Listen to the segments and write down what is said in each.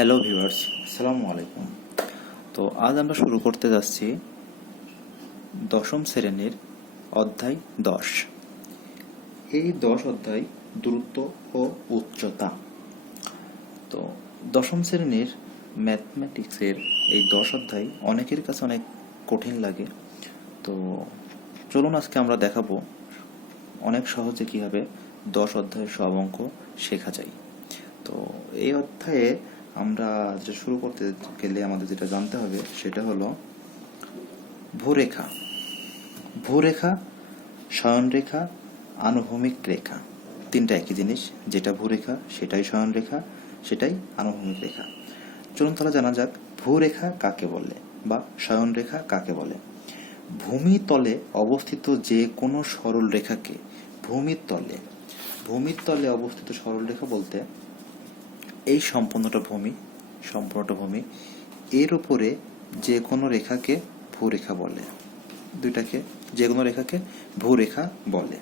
Hello viewers, আসসালামু আলাইকুম। তো আজ আমরা শুরু করতে যাচ্ছি দশম শ্রেণীর অধ্যায় 10। এই 10 অধ্যায় দূরত্ব ও উচ্চতা। তো দশম শ্রেণীর ম্যাথমেটিক্সের এই 10 অধ্যায় অনেকের কাছে অনেক কঠিন লাগে। তো চলুন আজকে আমরা দেখাবো অনেক সহজে কীভাবে 10 অধ্যায়ের সব অঙ্ক শেখা যায়। তো এই অধ্যায়ে আমরা যে শুরু করতে গেলে আমাদের যেটা জানতে হবে সেটা হলো ভূরেখা। ভূরেখা, শয়নরেখা, আনুভূমিক রেখা, তিনটা একই জিনিস। যেটা ভূরেখা সেটাই শয়নরেখা, সেটাই আনুভূমিক রেখা। চলুন তাহলে জানা যাক ভূরেখা কাকে বলে বা শয়নরেখা কাকে বলে। ভূমিতলে অবস্থিত যে কোনো সরল রেখাকে ভূমির তলে অবস্থিত সরল রেখা বলতে এই সম্পূর্ণটা ভূমি, এর উপরে যে কোনো রেখাকে ভূরেখা বলে। দুইটাকে যে কোনো রেখাকে ভূরেখা বলে।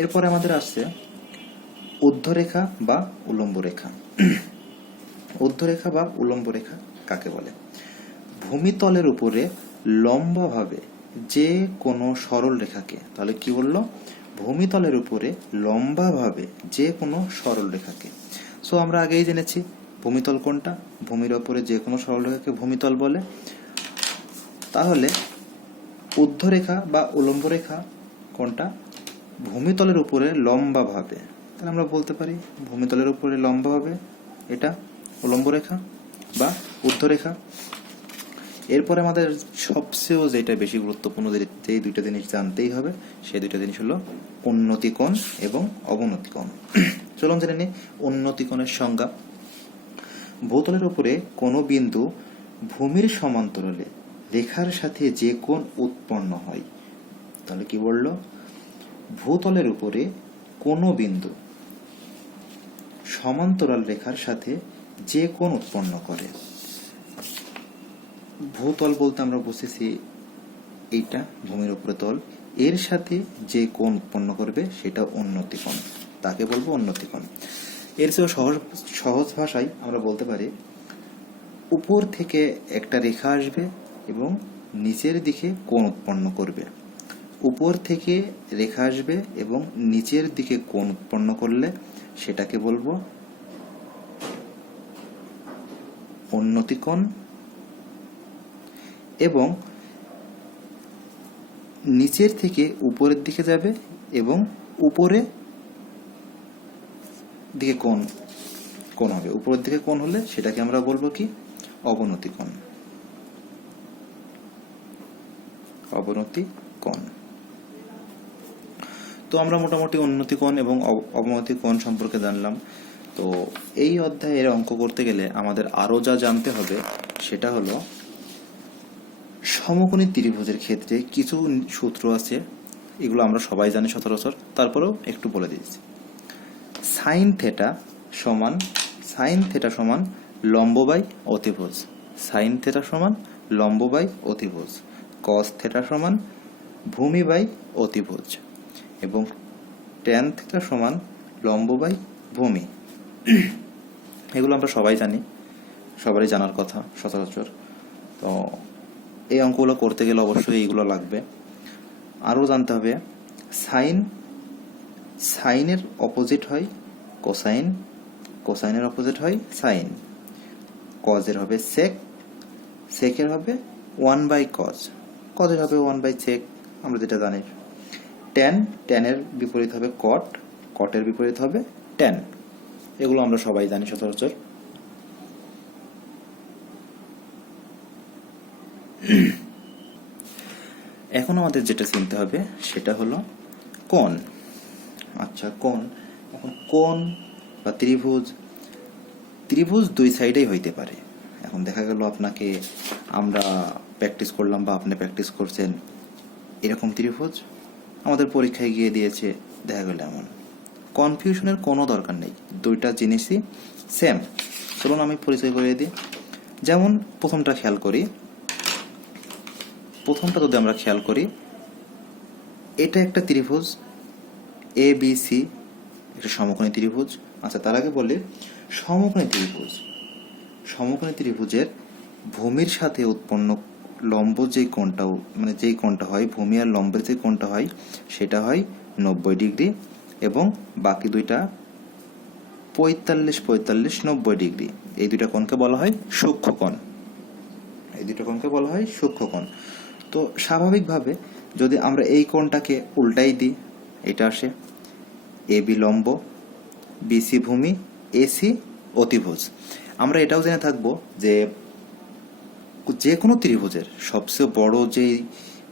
এরপরে আমাদের আসছে ঊর্ধ্বরেখা বা উল্লম্ব রেখা। ঊর্ধ্বরেখা বা উল্লম্ব রেখা কাকে বলে? ভূমিতলের উপরে লম্বভাবে যে কোনো সরল রেখাকে, তাহলে কি বললো? ভূমিতলের উপরে লম্বাভাবে যে কোনো সরল রেখাকে। সো আমরা আগেই জেনেছি ভূমিতল কোনটা। ভূমির ওপরে যে কোনো সরল রেখাকে ভূমিতল বলে। তাহলে ঊর্ধ্বরেখা বা উল্লম্ব রেখা কোনটা? ভূমিতলের উপরে লম্বাভাবে। তাহলে আমরা বলতে পারি ভূমিতলের উপরে লম্বাভাবে এটা উল্লম্ব রেখা বা ঊর্ধ্বরেখা। এরপরে আমাদের সবচেয়ে যেটা বেশি গুরুত্বপূর্ণ, যেই দুইটা জিনিস জানতেই হবে, সেই দুইটা জিনিস হলো উন্নতি কোণ এবং অবনতি কোণ। চলুন জেনে নিই উন্নতি কোণের সংজ্ঞা। ভূতলের উপরে কোনো বিন্দু ভূমির সমান্তরালে রেখার সাথে যে কোণ উৎপন্ন হয়। তাহলে কি বললো? ভূতলের উপরে কোনো বিন্দু সমান্তরাল রেখার সাথে যে কোণ উৎপন্ন করে। ভূতল বলতে আমরা বুঝেছি এইটা ভূমির উপরে তল, এর সাথে যে কোণ উৎপন্ন করবে সেটা উন্নতি কোণ, তাকে বলবো উন্নতি কোণ। এর চেয়েও সহজ ভাষায় আমরা বলতে পারি উপর থেকে একটা রেখা আসবে এবং নিচের দিকে কোণ উৎপন্ন করবে। উপর থেকে রেখা আসবে এবং নিচের দিকে কোণ উৎপন্ন করলে সেটাকে বলবো উন্নতি কোণ। এবং নিচের থেকে উপরের দিকে যাবে এবং উপরে দিকে কোণ হবে। উপরের দিকে কোণ হলে সেটাকে আমরা বলবো কি? অবনতি কোণ। অবনতি কোণ। তো আমরা মোটামুটি উন্নতি কোণ এবং অবনতি কোণ সম্পর্কে জানলাম। তো এই অধ্যায়ের অঙ্ক করতে গেলে আমাদের আরো যা জানতে হবে সেটা হলো সমকোণী ত্রিভুজের ক্ষেত্রে কিছু সূত্র আছে, এগুলো আমরা সবাই জানি সচরাচর, তারপরেও একটু বলে দিচ্ছি। সাইন থেটা সমান লম্ব বাই অতিভুজ। সাইন থেটা সমান লম্ব বাই অতিভুজ। কস থেটা সমান ভূমি বাই অতিভুজ। এবং ট্যান থেটা সমান লম্ব বাই ভূমি। এগুলো আমরা সবাই জানি, সবারই জানার কথা সচরাচর। তো এই অঙ্কগুলো করতে গেলে অবশ্যই এইগুলো লাগবে। আরও জানতে হবে সাইনের অপোজিট হয় কোসাইন, কোসাইনের অপোজিট হয় সাইন। কজের হবে সেক, সেকের হবে 1/cos, কজের হবে 1/sec, আমরা যেটা জানি। ট্যানের বিপরীত হবে কট, কটের বিপরীত হবে ট্যান। এগুলো আমরা সবাই জানি সচরাচর। এখন আমাদের যেটা চিনতে হবে সেটা হলো কোণ। আচ্ছা, কোণ। এখন কোণ বা ত্রিভুজ দুই সাইডেই হইতে পারে। এখন দেখা গেল আপনাকে আমরা প্র্যাকটিস করলাম বা আপনি প্র্যাকটিস করছেন এরকম ত্রিভুজ, আমাদের পরীক্ষায় গিয়ে দিয়েছে, দেখা গেল এমন। কনফিউশনের কোনো দরকার নেই, দুইটা জিনিসই সেম। চলুন আমি পরিচয় করিয়ে দিই। যেমন প্রথমটা যদি আমরা খেয়াল করি, এটা একটা ত্রিভুজ ABC, একটা সমকোণী ত্রিভুজ। আচ্ছা, তার আগে বলি সমকোণী ত্রিভুজ সমকোণী ত্রিভুজের ভূমির সাথে উৎপন্ন লম্ব যেই কোণটা মানে যেই কোণটা হয়, ভূমি আর লম্বের যে কোণটা হয় সেটা হয় 90 ডিগ্রি, এবং বাকি দুইটা 45-45 ডিগ্রি। এই দুইটা কোণকে বলা হয় সূক্ষ্মকোণ। এই দুইটা কোণকে বলা হয় সূক্ষ্মকোণ। তো স্বাভাবিকভাবে যদি আমরা এই কোণটাকে উল্টাই দিই, এটা আসে এবি লম্ব, বিসি ভূমি, এসি অতিভুজ। আমরা এটাও জেনে থাকবো যে যে কোনো ত্রিভুজের সবচেয়ে বড় যে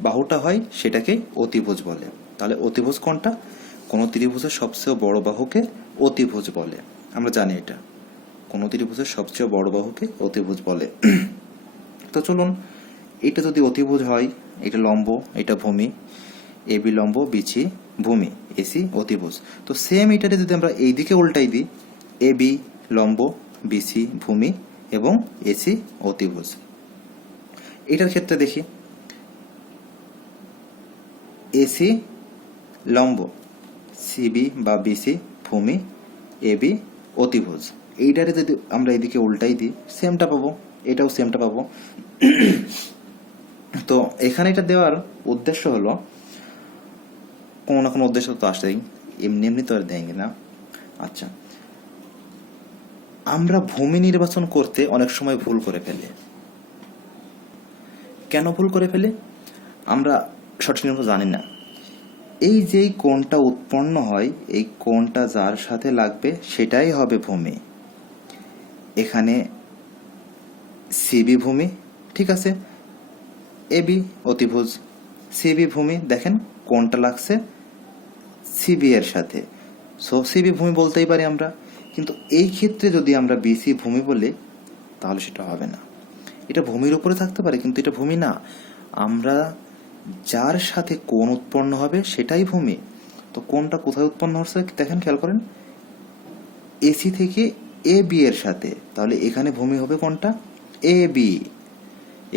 বাহুটা হয় সেটাকে অতিভুজ বলে। তাহলে অতিভুজ কোনটা? কোনো ত্রিভুজের সবচেয়ে বড় বাহুকে অতিভুজ বলে। আমরা জানি এটা, কোনো ত্রিভুজের সবচেয়ে বড় বাহুকে অতিভুজ বলে। তো চলুন, এটা যদি অতিভুজ হয়, এটা লম্ব, এটা ভূমি, এবি লম্ব, বিসি ভূমি, এসি অতিভুজ। তো সেম এটারে যদি আমরা এই দিকে উল্টাই দিই, এবি লম্ব, বিসি ভূমি এবং এসি অতিভুজ। এটার ক্ষেত্রে দেখি এসি লম্ব, সিবি বা বিসি ভূমি, এবি অতিভুজ। এইটারে যদি আমরা এদিকে উল্টাই দিই সেমটা পাবো, এটাও সেমটা পাবো। তো এখানে এটা দেওয়ার উদ্দেশ্য হলো, কোনো না কোনো উদ্দেশ্য তো আসেই, এমনি এমনি তো আর দেয়নি না। আচ্ছা, আমরা ভূমি নির্বাচন করতে অনেক সময় ভুল করে ফেলি। কেন ভুল করে ফেলি? আমরা সঠিক নিয়ম জানি না। এই যে কোণটা উৎপন্ন হয়, এই কোণটা যার সাথে লাগবে সেটাই হবে ভূমি। এখানে সিবি ভূমি, ঠিক আছে, এবি অতিভুজ, সিবি ভূমি, দেখেন কোণটা লাগছে সিবি এর সাথে, সো সিবি ভূমি বলতেই পারি আমরা। কিন্তু এই ক্ষেত্রে যদি আমরা বিসি ভূমি বলি তাহলে সেটা হবে না। এটা ভূমির উপরে থাকতে পারে কিন্তু এটা ভূমি না। আমরা যার সাথে কোণ উৎপন্ন হবে সেটাই ভূমি। তো কোণটা কোথায় উৎপন্ন হচ্ছে দেখেন, খেয়াল করেন, এসি থেকে এ বি এর সাথে। তাহলে এখানে ভূমি হবে কোনটা? A B.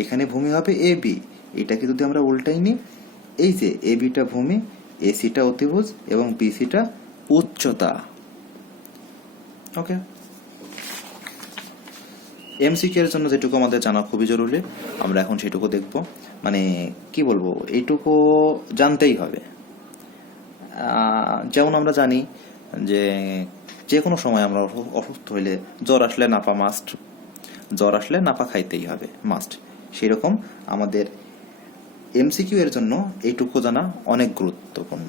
এখানে ভূমি হবে এ বি। এটাকে যদি আমরা উল্টাই নিই, এই যে এ বিটা ভূমি, এসিটা অতিভুজ এবং বিসিটা উচ্চতা। ওকে, এমসিকিউ এর জন্য যেটুকু আমাদের জানা খুবই জরুরি, আমরা এখন সেটুকু দেখব। মানে কি বলবো, এইটুকু জানতেই হবে। যেমন আমরা জানি যে যে কোনো সময় আমরা অসুস্থ হইলে, জ্বর আসলে নাপা মাস্ট, জ্বর আসলে নাপা খাইতেই হবে মাস্ট। সেরকম আমাদের এমসিকিউ এর জন্য এইটুকু জানা অনেক গুরুত্বপূর্ণ।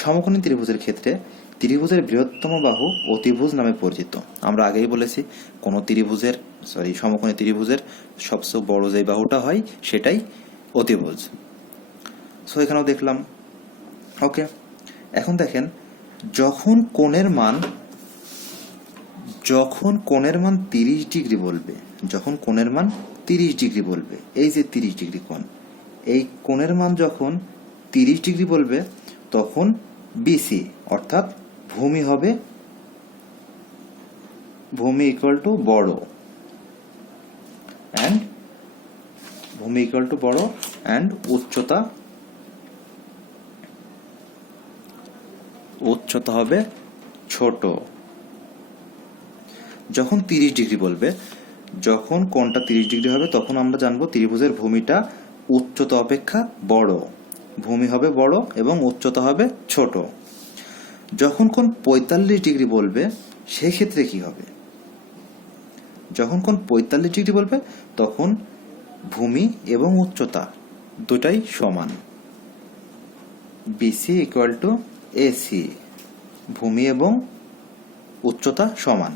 সমকোণী ত্রিভুজের ক্ষেত্রে ত্রিভুজের বৃহত্তম বাহু অতিভুজ নামে পরিচিত। আমরা আগেই বলেছি, কোনো ত্রিভুজের সমকোণী ত্রিভুজের সবচেয়ে বড় যে বাহুটা হয় সেটাই অতিভুজ। সো এখানেও দেখলাম। ওকে, এখন দেখেন, যখন কোণের মান 30 ডিগ্রি বলবে, যখন কোণের মান 30 ডিগ্রি বলবে, এই যে 30 ডিগ্রি কোণ, এই কোণের মান যখন 30 ডিগ্রি বলবে তখন বিসি অর্থাৎ ভূমি হবে, ভূমি ইকুয়াল টু বড়, অ্যান্ড ভূমি ইকুয়াল টু বড় অ্যান্ড উচ্চতা হবে ছোট। যখন 30 ডিগ্রি বলবে, যখন কোণটা 30 ডিগ্রি হবে তখন আমরা জানবো ত্রিভুজের ভূমিটা উচ্চতা অপেক্ষা বড়, ভূমি হবে বড় এবং উচ্চতা হবে ছোট। যখন কোণ 45 ডিগ্রি বলবে সেক্ষেত্রে কি হবে? যখন কোণ 45 ডিগ্রি বলবে তখন ভূমি এবং উচ্চতা দুটাই সমান, বিসি ইকুয়াল টু এসি, ভূমি এবং উচ্চতা সমান।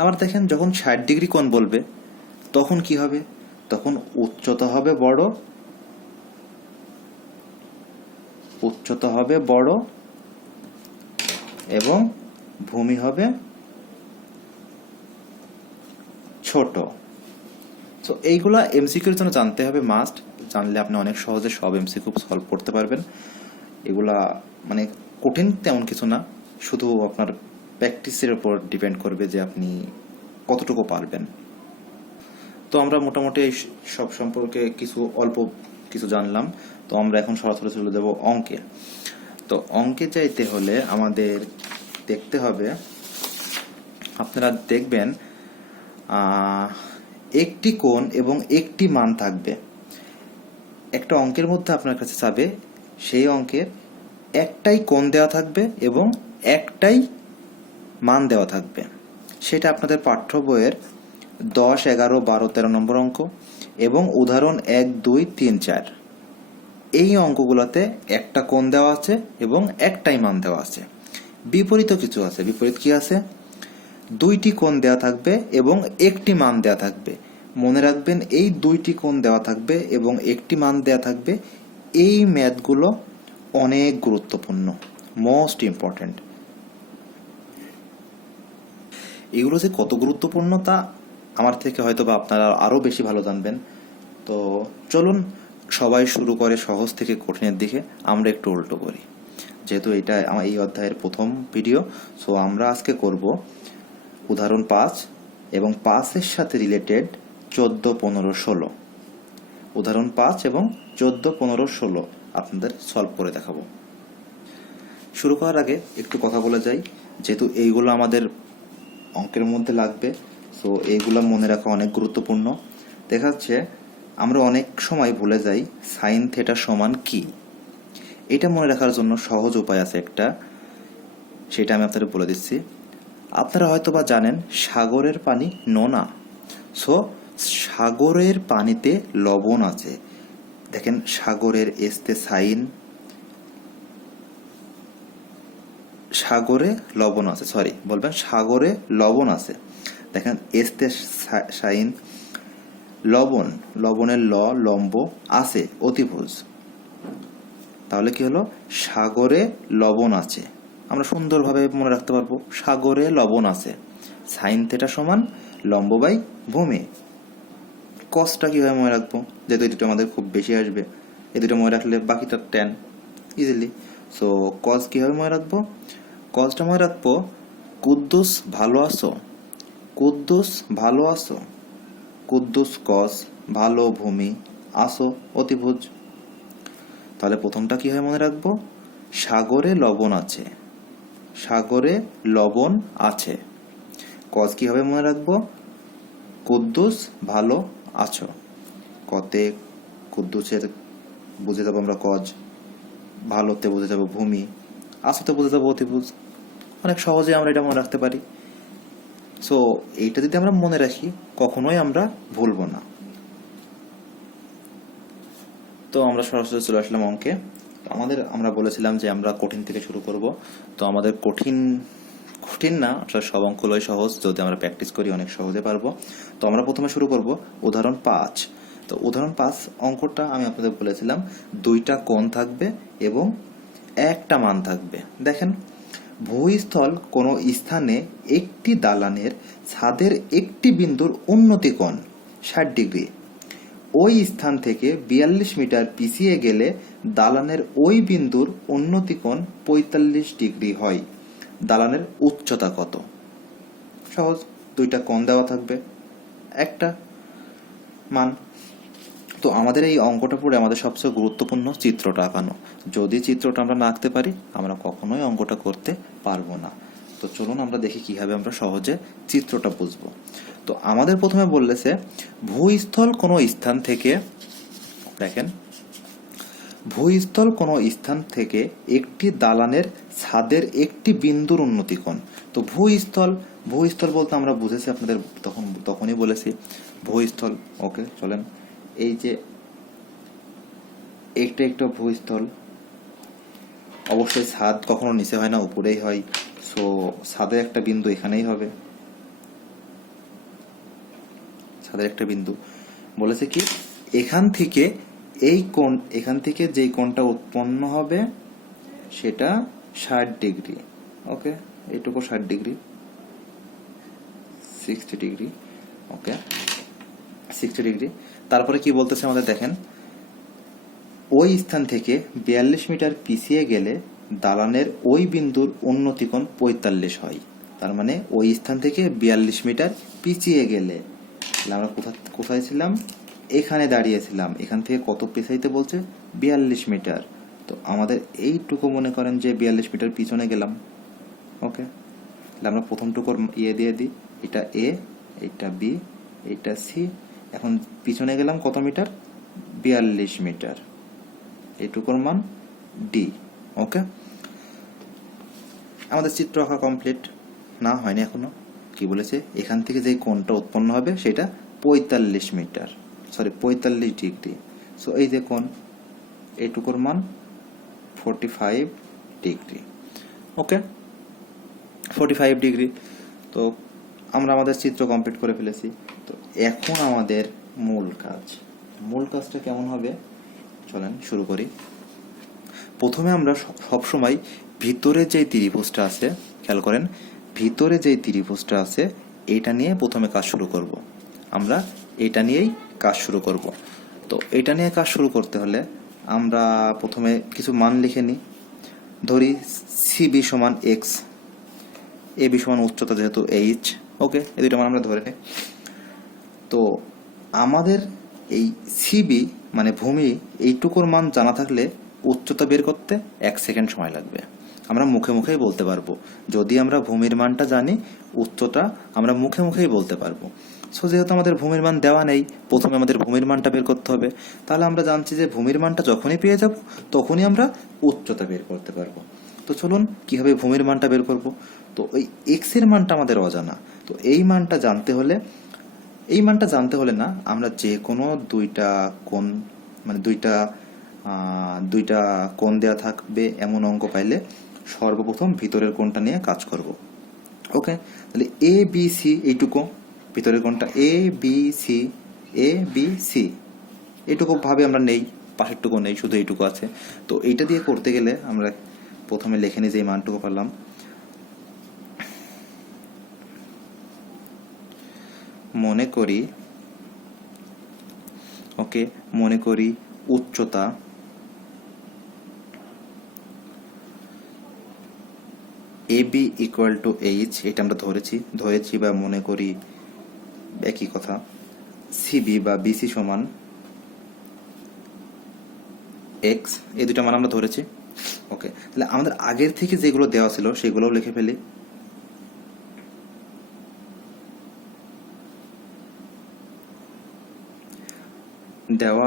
আবার দেখেন, যখন 60 ডিগ্রি কোণ বলবে তখন কি হবে? তখন উচ্চতা হবে বড়, এবং ভূমি হবে ছোট। তো এইগুলা এমসিকিউর জন্য জানতে হবে মাস্ট। জানলে আপনি অনেক সহজে সব এমসিকিউ সলভ করতে পারবেন। এগুলা মানে কঠিন তেমন কিছু না, শুধু আপনার প্র্যাকটিসের উপর ডিপেন্ড করবে যে আপনি কতটুকু পারবেন। তো আমরা মোটামুটি সব সম্পর্কে অল্প কিছু জানলাম। তো আমরা এখন সরাসরি চলে যাব অঙ্কে। তো অঙ্কে চাইতে হলে আমাদের দেখতে হবে, আপনারা দেখবেন একটি কোণ এবং একটি মান থাকবে। একটা অঙ্কের মধ্যে আপনার কাছে চাবে সেই অঙ্কের একটাই কোণ দেওয়া থাকবে এবং একটাই মান দেওয়া থাকবে। সেটা আপনাদের পাঠ্য বইয়ের 10, 11, 12, 13 নম্বর অঙ্ক এবং উদাহরণ 1, 2, 3, 4 এই অঙ্কগুলোতে একটা কোণ দেওয়া আছে এবং একটাই মান দেওয়া আছে। বিপরীত কিছু আছে। বিপরীত কি আছে? দুইটি কোণ দেওয়া থাকবে এবং একটি মান দেওয়া থাকবে। মনে রাখবেন, এই দুইটি কোণ দেওয়া থাকবে এবং একটি মান দেওয়া থাকবে, এই ম্যাথগুলো অনেক গুরুত্বপূর্ণ, মোস্ট ইম্পর্টেন্ট। এগুলো যে কত গুরুত্বপূর্ণ তা আমার থেকে হয়তো বা আপনারা আরও বেশি ভালো জানবেন। তো চলুন সবাই শুরু করে সহজ থেকে কঠিনের দিকে, আমরা একটু উল্টো করি। যেহেতু এটা আমার এই অধ্যায়ের প্রথম ভিডিও, সো আমরা আজকে করব উদাহরণ 5 এবং 5-এর সাথে রিলেটেড 14, 15, 16। উদাহরণ 5 এবং 14, 15, 16 আপনাদের সলভ করে দেখাবো। শুরু করার আগে একটু কথা বলে যাই, যেহেতু এইগুলো আমাদের অঙ্কের মধ্যে লাগবে, সো এইগুলো মনে রাখা অনেক গুরুত্বপূর্ণ। দেখা যাচ্ছে আমরা অনেক সময় ভুলে যাই সাইন থিটা সমান কি। এটা মনে রাখার জন্য সহজ উপায় আছে একটা, সেটা আমি আপনাদের বলে দিচ্ছি। আপনারা হয়তো বা জানেন সাগরের পানি নোনা, সো সাগরের পানিতে লবণ আছে। দেখেন সাগরের এস্তে সাইন, সাগরে লবণ আছে, সরি বলবেন সাগরে লবণ আছে। দেখেন এস্তে সাইন, লবণ, লবণের লম্ব আছে অতিভুজ। তাহলে কি হলো? সাগরে লবণ আছে। আমরা সুন্দরভাবে মনে রাখতে পারবো সাগরে লবণ আছে। সাইন থিটা সমান লম্ব বাই ভূমি। কসটা কিভাবে মনে রাখবো? যেহেতু এই দুটো আমাদের খুব বেশি আসবে, এই দুটো মনে রাখলে বাকিটা ট্যান ইজিলি। সো কস কিভাবে মনে রাখবো? কসটা মনে রাখবো কুদ্দুস ভালো আছো, কুদ্দুস ভালো আছো, কুদ্দুস কস ভালো ভূমি, আসো অতিভুজ। তাহলে প্রথমটা কিভাবে মনে রাখবো? সাগরে লবণ আছে, সাগরে লবণ আছে। কস কিভাবে মনে রাখবো? কুদ্দুস ভালো আছো। কতে কুদ্দুসের বুঝে যাবো আমরা কজ, ভালোতে বুঝে যাবো ভূমি, আসতে বুঝে যাবো অতিভুজ। অনেক সহজে আমরা এটা মনে রাখতে পারি। সো এইটা যদি আমরা মনে রাখি কখনোই আমরা ভুলবো না। তো আমরা সরাসরি চলে আসলাম অঙ্কে। আমরা বলেছিলাম যে আমরা কঠিন থেকে শুরু করব। তো আমাদের কঠিন না, আসলে সব অঙ্কগুলোই সহজ, যদি আমরা প্র্যাকটিস করি অনেক সহজে পারবো। তো আমরা প্রথমে শুরু করব উদাহরণ 5। তো উদাহরণ 5 অঙ্কটা আমি আপনাদের বলেছিলাম দুইটা কোণ থাকবে এবং একটা মান থাকবে। দেখেন ভূস্থল কোনো স্থানে একটি দালানের ছাদের একটি বিন্দুর উন্নতি কোণ 60 ডিগ্রি। ওই স্থান থেকে 42 মিটার পিছিয়ে গেলে দালানের ওই বিন্দুর উন্নতি কোণ 45 ডিগ্রি হয়। দালানের উচ্চতা কত? সহজ, দুইটা কোণ দেওয়া থাকবে, একটা মান। তো আমাদের এই অঙ্কটা পড়ে আমাদের সবচেয়ে গুরুত্বপূর্ণ চিত্রটা আঁকানো। যদি চিত্রটা আমরা না আঁকতে পারি আমরা কখনোই অঙ্কটা করতে পারবো না। তো চলুন আমরা দেখি কিভাবে আমরা সহজে চিত্রটা বুঝবো। তো আমাদের প্রথমে বললেছে ভূস্থল কোনো স্থান থেকে, দেখেন ভূস্থল কোনো স্থান থেকে একটি দালানের ছাদের একটি বিন্দুর উন্নতি কোণ। তো ভূস্থল বলতে আমরা বুঝেছি আপনাদের তখনই বলেছি ভূস্থল। ওকে চলেন, এই যে একটা ভূস্থল, অবশ্যই ছাদ কখনো নিচে হয় না, উপরেই হয়। সো ছাদের একটা বিন্দু এখানেই হবে, ছাদের একটা বিন্দু। বলেছে কি এখান থেকে এই কোণ, এখান থেকে যেই কোণটা উৎপন্ন হবে সেটা 60 ডিগ্রি। ওকে, এইটুকু 60 ডিগ্রি, 60 ডিগ্রি। ওকে 60 ডিগ্রি। তারপরে কি বলতেছে আমাদের দেখেন, ওই স্থান থেকে 42 মিটার পিছিয়ে গেলে দালানের ওই বিন্দুর উন্নতি কোণ 45 হয়। তার মানে ওই স্থান থেকে 42 মিটার পিছিয়ে গেলে, আমরা কোথায় ছিলাম? এখানে দাঁড়িয়েছিলাম। এখান থেকে কত পিছাইতে বলছে? 42 মিটার। তো আমাদের এইটুকু মনে করেন যে 42 মিটার পিছনে গেলাম। ওকে, আমরা প্রথমটুকুর দিয়ে দিই, এটা এ এটা বি, এটা সি। এখন পিছনে গেলাম কত মিটার, 42 মিটার, এইটুকুর মান ডি। ওকে, আমাদের চিত্র আঁকা কমপ্লিট না, হয়নি এখনো। কি বলেছে, এখান থেকে যে কোণটা উৎপন্ন হবে সেটা 45 মিটার, সরি 45 ডিগ্রি। সো এই যে কোণ, এইটুকুর মান 45 ডিগ্রি। ওকে, 45 ডিগ্রি। তো আমরা আমাদের চিত্র কমপ্লিট করে ফেলেছি। তো এখন আমাদের মূল কাজটা কেমন হবে, চলেন শুরু করি। প্রথমে আমরা সবসময় ভিতরে যে ত্রিভুজটা আছে, খেয়াল করেন, ভিতরে যে ত্রিভুজটা আছে এটা নিয়ে প্রথমে কাজ শুরু করব। আমরা এটা নিয়েই কাজ শুরু করব। তো এটা নিয়ে কাজ শুরু করতে হলে আমরা প্রথমে কিছু মান লিখে নিই। ধরি সিবি সমান এক্স, এ বি সমান উচ্চতা যেহেতু এইচ। ওকে, এই দুইটা মান আমরা ধরে নিই। তো আমাদের এই সিবি মানে ভূমি, এইটুকুর মান জানা থাকলে উচ্চতা বের করতে 1 সেকেন্ড সময় লাগবে। আমরা মুখে মুখেই বলতে পারবো। যদি আমরা ভূমির মানটা জানি, উচ্চতা আমরা মুখে মুখেই বলতে পারবো। সো যেহেতু আমাদের ভূমির মান দেওয়া নেই, প্রথমে আমাদের ভূমির মানটা বের করতে হবে। তাহলে আমরা জানছি যে ভূমির মানটা যখনই পেয়ে যাব তখনই আমরা উচ্চতা বের করতে পারবো। তো চলুন কিভাবে ভূমির মানটা বের করব। তো ওই এক্স এর মানটা আমাদের অজানা। তো এই মানটা জানতে হলে না, আমরা যে কোনো দুইটা কোণ, মানে দুইটা কোণ দেওয়া থাকবে এমন অঙ্ক পাইলে সর্বপ্রথম ভিতরের কোণটা নিয়ে কাজ করব। ওকে, তাহলে এ বি সি, এইটুকু ভিতরের কোণটা এ বি সি, এইটুকু ভাবে আমরা নেই, পাশেরটুকু নেই, শুধু এইটুকু আছে। তো এইটা দিয়ে করতে গেলে আমরা প্রথমে লিখে নিই যে এই মানটুকু পারলাম। মনে করি উচ্চতা AB ইকুয়াল টু এইচ, এটা আমরা ধরেছি বা মনে করি একই কথা। সিবি বা বিসি সমান এক্স, এই দুটা মান আমরা ধরেছি। ওকে, তাহলে আমাদের আগের থেকে যেগুলো দেওয়া ছিল সেগুলোও লিখে ফেলি। দেওয়া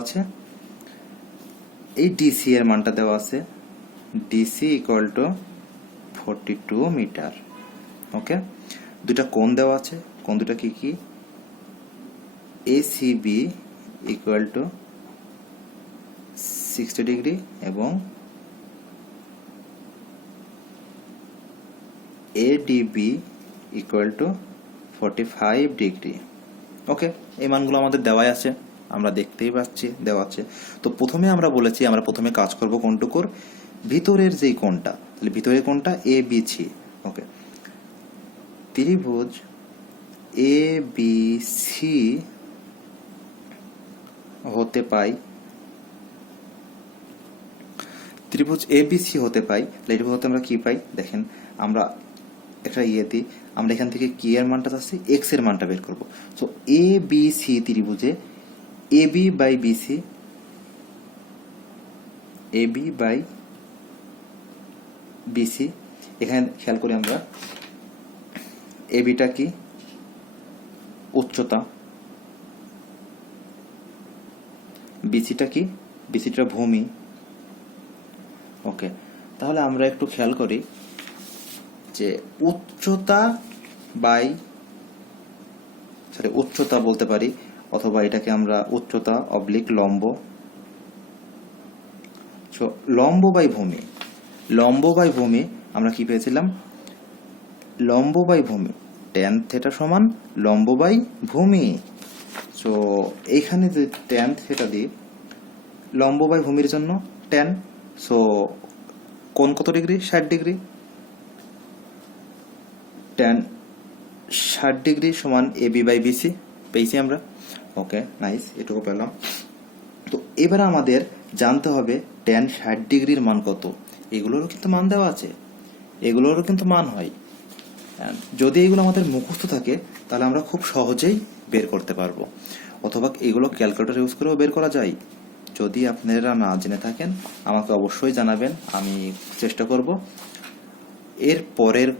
আছে এই ডিসি এর মানটা দেওয়া আছে, ডিসি ইকুয়াল টু 42 মিটার। ওকে, দুটা কোণ দেওয়া আছে, কোণ দুটা কি এসিবি ইকুয়াল টু 60 ডিগ্রি এবং এডিবি ইকুয়াল টু 45 ডিগ্রি। ওকে, এই মানগুলো আমাদের দেওয়াই আছে, আমরা দেখতেই পাচ্ছি দেওয়া আছে। তো প্রথমে আমরা বলেছি আমরা প্রথমে কাজ করব কোনটুকুর, ভিতরের যেই কোণটা। তাহলে ভিতরের কোণটা এ বি সি। ওকে, ত্রিভুজ এ বি সি হতে পাই, তাহলে এটুকু হতে আমরা কি পাই দেখেন, আমরা একটা দিই, আমরা এখান থেকে কি এর মানটা চাচ্ছি, এক্স এর মানটা বের করব। সো এ বি সি ত্রিভুজে এবি বাই বিসি, এখানে খেয়াল করি আমরা এবিটা কি উচ্চতা, বিসিটা কি, বিসিটা ভূমি। ওকে, তাহলে আমরা একটু খেয়াল করি যে উচ্চতা বলতে পারি, অথবা এটাকে আমরা উচ্চতা অবলিক লম্ব, লম্ব বাই ভূমি আমরা কি পেয়েছিলাম, লম্ব বাই ভূমি, ট্যান থেটা সমান লম্ব বাই ভূমি। সো এইখানে যে ট্যান থেটা দিই লম্ব বাই ভূমির জন্য ট্যান, সো কোণ কত ডিগ্রি, 60 ডিগ্রি, ট্যান 60 ডিগ্রি সমান এবি বাই বিসি পেয়েছি আমরা। ওকে, নাইস, এটুকু পেলাম। তো এবারে আমাদের জানতে হবে ট্যান 60 ডিগ্রির মান কত। এগুলোরও কিন্তু মান দেওয়া আছে, এগুলোরও কিন্তু মান হয়। যদি এগুলো আমাদের মুখস্থ থাকে তাহলে আমরা খুব সহজেই বের করতে পারবো, অথবা এগুলো ক্যালকুলেটর ইউজ করেও বের করা যায়। যদি আপনারা না জেনে থাকেন আমাকে অবশ্যই জানাবেন, আমি চেষ্টা করব এর পরের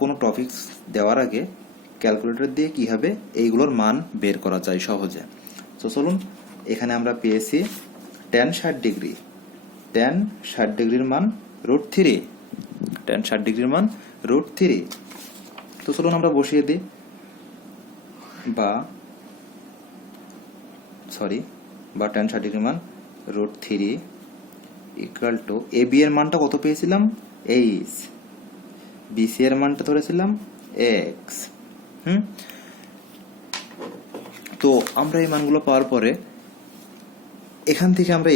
কোনো টপিকস দেওয়ার আগে ক্যালকুলেটর দিয়ে কি হবে এইগুলোর মান বের করা যায় সহজে। তো চলুন, এখানে আমরা পেয়েছি tan 60 ডিগ্রি, tan 60 ডিগ্রির মান √3, tan 60 ডিগ্রির মান √3। তো চলুন আমরা বসিয়ে দিই, বা tan 60 ডিগ্রির মান √3 ইকুয়াল টু AB এর মানটা কত পেয়েছিলাম h, BC এর মানটা ধরেছিলাম x। তো আমরা এই মানগুলো পাওয়ার পরে এখান থেকে আমরা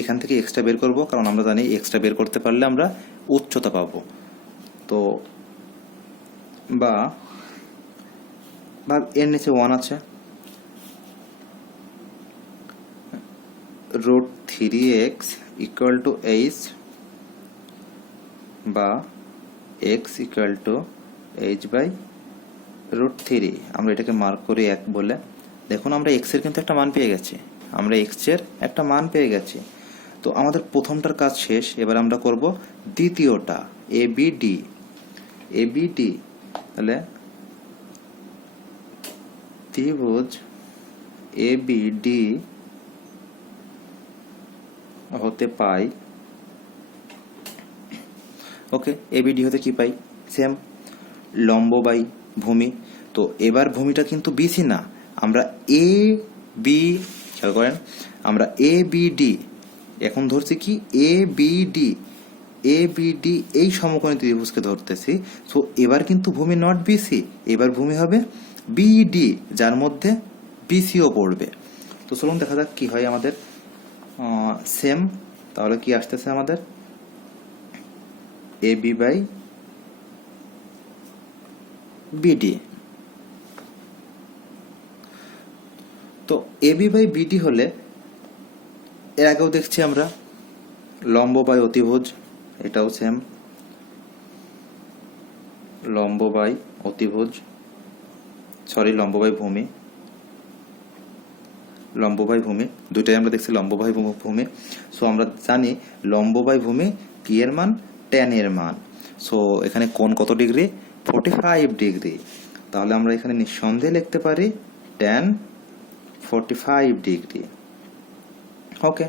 এখান থেকে এক্সটা বের করব, কারণ আমরা জানি এক্সটা বের করতে পারলে আমরা উচ্চতা পাবো। তো বা এর নিচে 1 আছে, √3x ইকুয়াল টু h, বা x ইকুয়াল টু h/√3। আমরা এটাকে মার্ক করি 1 বলে। দেখুন আমরা x এর কিন্তু একটা মান পেয়ে গেছি, তো আমাদের প্রথমটার কাজ শেষ। এবার আমরা করব দ্বিতীয়টা, ABD। তাহলে ত্রিভুজ ABD হতে পাই, ওকে, ABD হতে কি পাই, সেম লম্ব বাই ভূমি। তো এবার ভূমিটা কিন্তু BC না, আমরা AB, খেয়াল করেন, আমরা ABD এখন ধরছি কি ABD এই সমকোণী ত্রিভুজকে ধরতেছি। তো এবার কিন্তু ভূমি নট BC, এবার ভূমি হবে BD, যার মধ্যে BCও পড়বে। তো চলুন দেখা যাক কি হয় আমাদের। সেম, তাহলে কি আসতেছে আমাদের AB/BD। তো AB/BD হলে এর আগেও দেখছি আমরা লম্ব বাই অতিভুজ, এটাও সেম লম্ব বাই ভূমি, দুইটাই আমরা দেখছি লম্ব বাই ভূমি। সো আমরা জানি লম্ব বাই ভূমি কি এর মান, tan এর মান। সো এখানে কোণ কত ডিগ্রি, 45 ডিগ্রি। তাহলে আমরা এখানে নিঃসন্দেহে লিখতে পারি tan 45 ডিগ্রি। ওকে,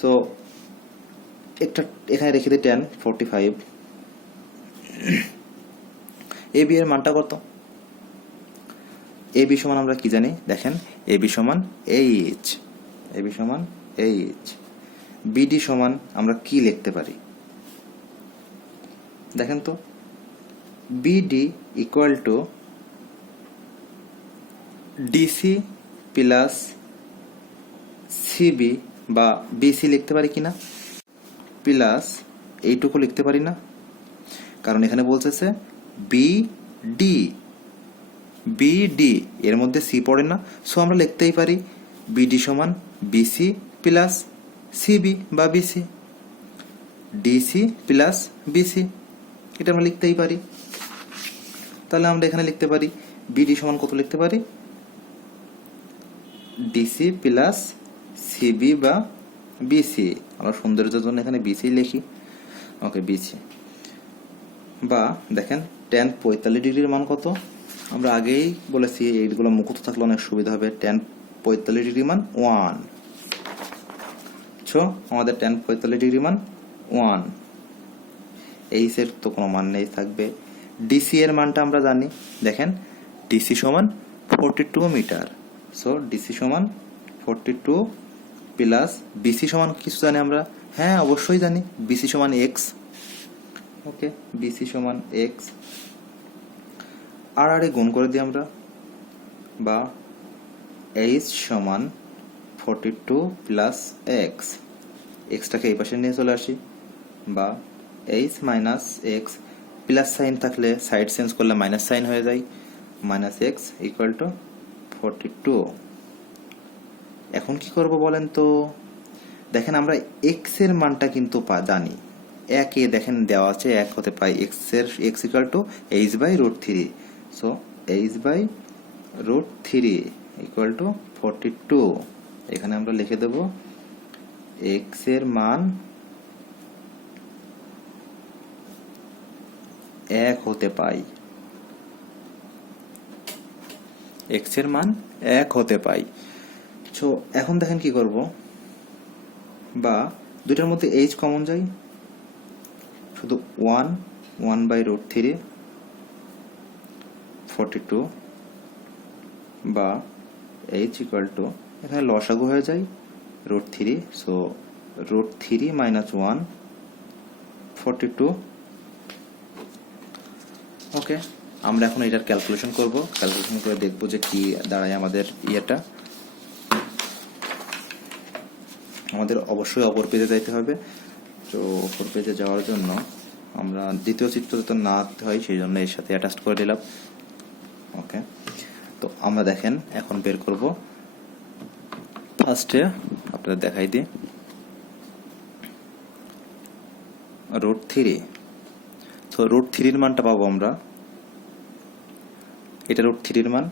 সো একটা এখানে রেখে দিই tan 45। AB এর মানটা কত, AB সমান আমরা কি জানি, দেখেন AB সমান h, BD সমান আমরা কি লিখতে পারি, দেখেন তো, BD equal to DC plus CB বা BC লিখতে পারি কিনা, প্লাস এইটুকু লিখতে পারি না, কারণ এখানে বলতেছে BD এর মধ্যে C পড়ে না। সো আমরা লিখতেই পারি BD সমান BC প্লাস CB বা BC, DC প্লাস BC, এটা আমরা লিখতেই পারি। তাহলে আমরা এখানে লিখতে পারি BD সমান কত লিখতে পারি, DC প্লাস CB বা BC। আমরা সৌন্দর্যের জন্য এখানে BC লিখি, ওকে, BC। বা দেখেন tan 45 ডিগ্রির মান কত, আমরা আগেই বলেছি এইগুলো মুখস্থ থাকলে অনেক সুবিধা হবে। tan 45 ডিগ্রি মান 1, আমাদের tan 45 ডিগ্রি মান 1, এইচ এর তো কোনো মান নেই, থাকবে DC এর মানটা আমরা জানি, দেখেন DC সমান 42 মিটার। সো DC সমান 42 প্লাস BC সমান কিছু জানি আমরা, হ্যাঁ অবশ্যই জানি, BC সমান x, ওকে, BC সমান x। আর গুণ করে দিই আমরা, বা h সমান 42 প্লাস x, এক্সটাকে এই পাশে নিয়ে চলে আসি, বা h minus x, plus sign থাকলে সাইড চেঞ্জ করলে মাইনাস সাইন হয়ে যায়, মাইনাস x ইকুয়াল টু 42। এখন কি করব বলেন তো, দেখেন আমরা x এর মানটা কিন্তু জানি, 1 এ দেখেন দেওয়া আছে 1 হতে পাই x equal to h/√3। So h/√3 equal to 42। এখানে আমরা লিখে দেব x এর মান 1 হতে পাই, x এর মান 1 হতে পাই। সো এখন দেখেন কি করব, বা দুইটার মধ্যে h কমন যায়, শুধু 1/√3 42, বা h ইকুয়াল টু, এখানে লসাগু হয়ে যায় √3, সো √3 - 1 42। ওকে, আমরা এখন এটার ক্যালকুলেশন করব, ক্যালকুলেশন করে দেখব যে কি দাঁড়ায় আমাদের ইয়েটা। আমাদের অবশ্যই অপর পেজে যাইতে হবে। তো অপর পেজে যাওয়ার জন্য আমরা দ্বিতীয় চিত্র তো না আঁকতে হয়, সেই জন্য এর সাথে অ্যাটাচ করে দিলাম। ওকে, তো আমরা দেখেন এখন বের করব। ফার্স্টে আপনাদের দেখাই দিই, √3, সো √3 মানটা পাবো আমরা, এটা √3 মান।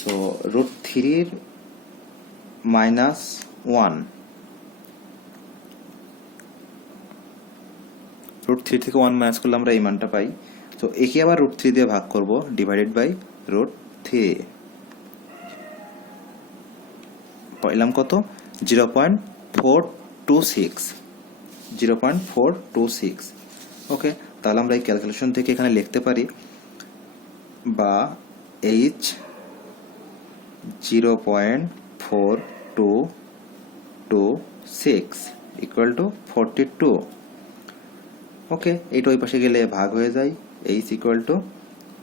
সো √3 - 1, √3 থেকে 1 মাইনাস করলে আমরা এই মানটা পাই। তো একে আবার √3 দিয়ে ভাগ করব, ডিভাইডেড বাই √3, পাইলাম কত? 0.426। ওকে, তাহলে আমরা এই ক্যালকুলেশন থেকে এখানে লিখতে পারি, বা h 0.4226 ইকুয়াল টু 42। ওকে, এইটা ওই পাশে গেলে ভাগ হয়ে যায়, h equal to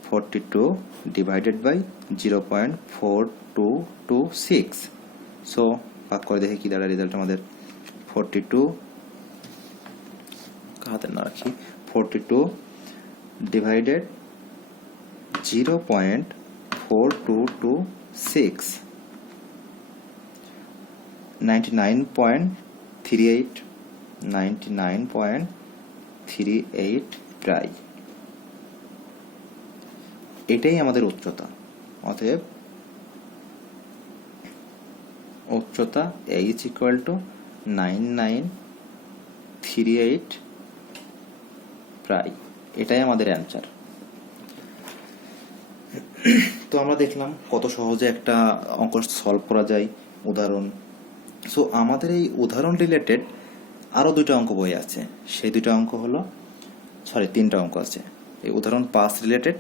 42 divided by 0.4226। So ভাগ করে দেখে কি দাঁড়ায় রেজাল্ট আমাদের, 42 হাতে না রাখি, 42 ডিভাইডেড 0.4226, 99.38 প্রায়। এটাই আমাদের উচ্চতা। অতএব উচ্চতা h ইকুয়াল টু 9938 প্রায়, এটাই আমাদের অ্যান্সার। তো আমরা দেখলাম কত সহজে একটা অঙ্ক সলভ করা যায়, উদাহরণ। সো আমাদের এই উদাহরণ রিলেটেড আরো দুটো অঙ্ক বই আছে, সেই দুটো অঙ্ক হলো, তিনটা অঙ্ক আছে। এই উদাহরণ 5 রিলেটেড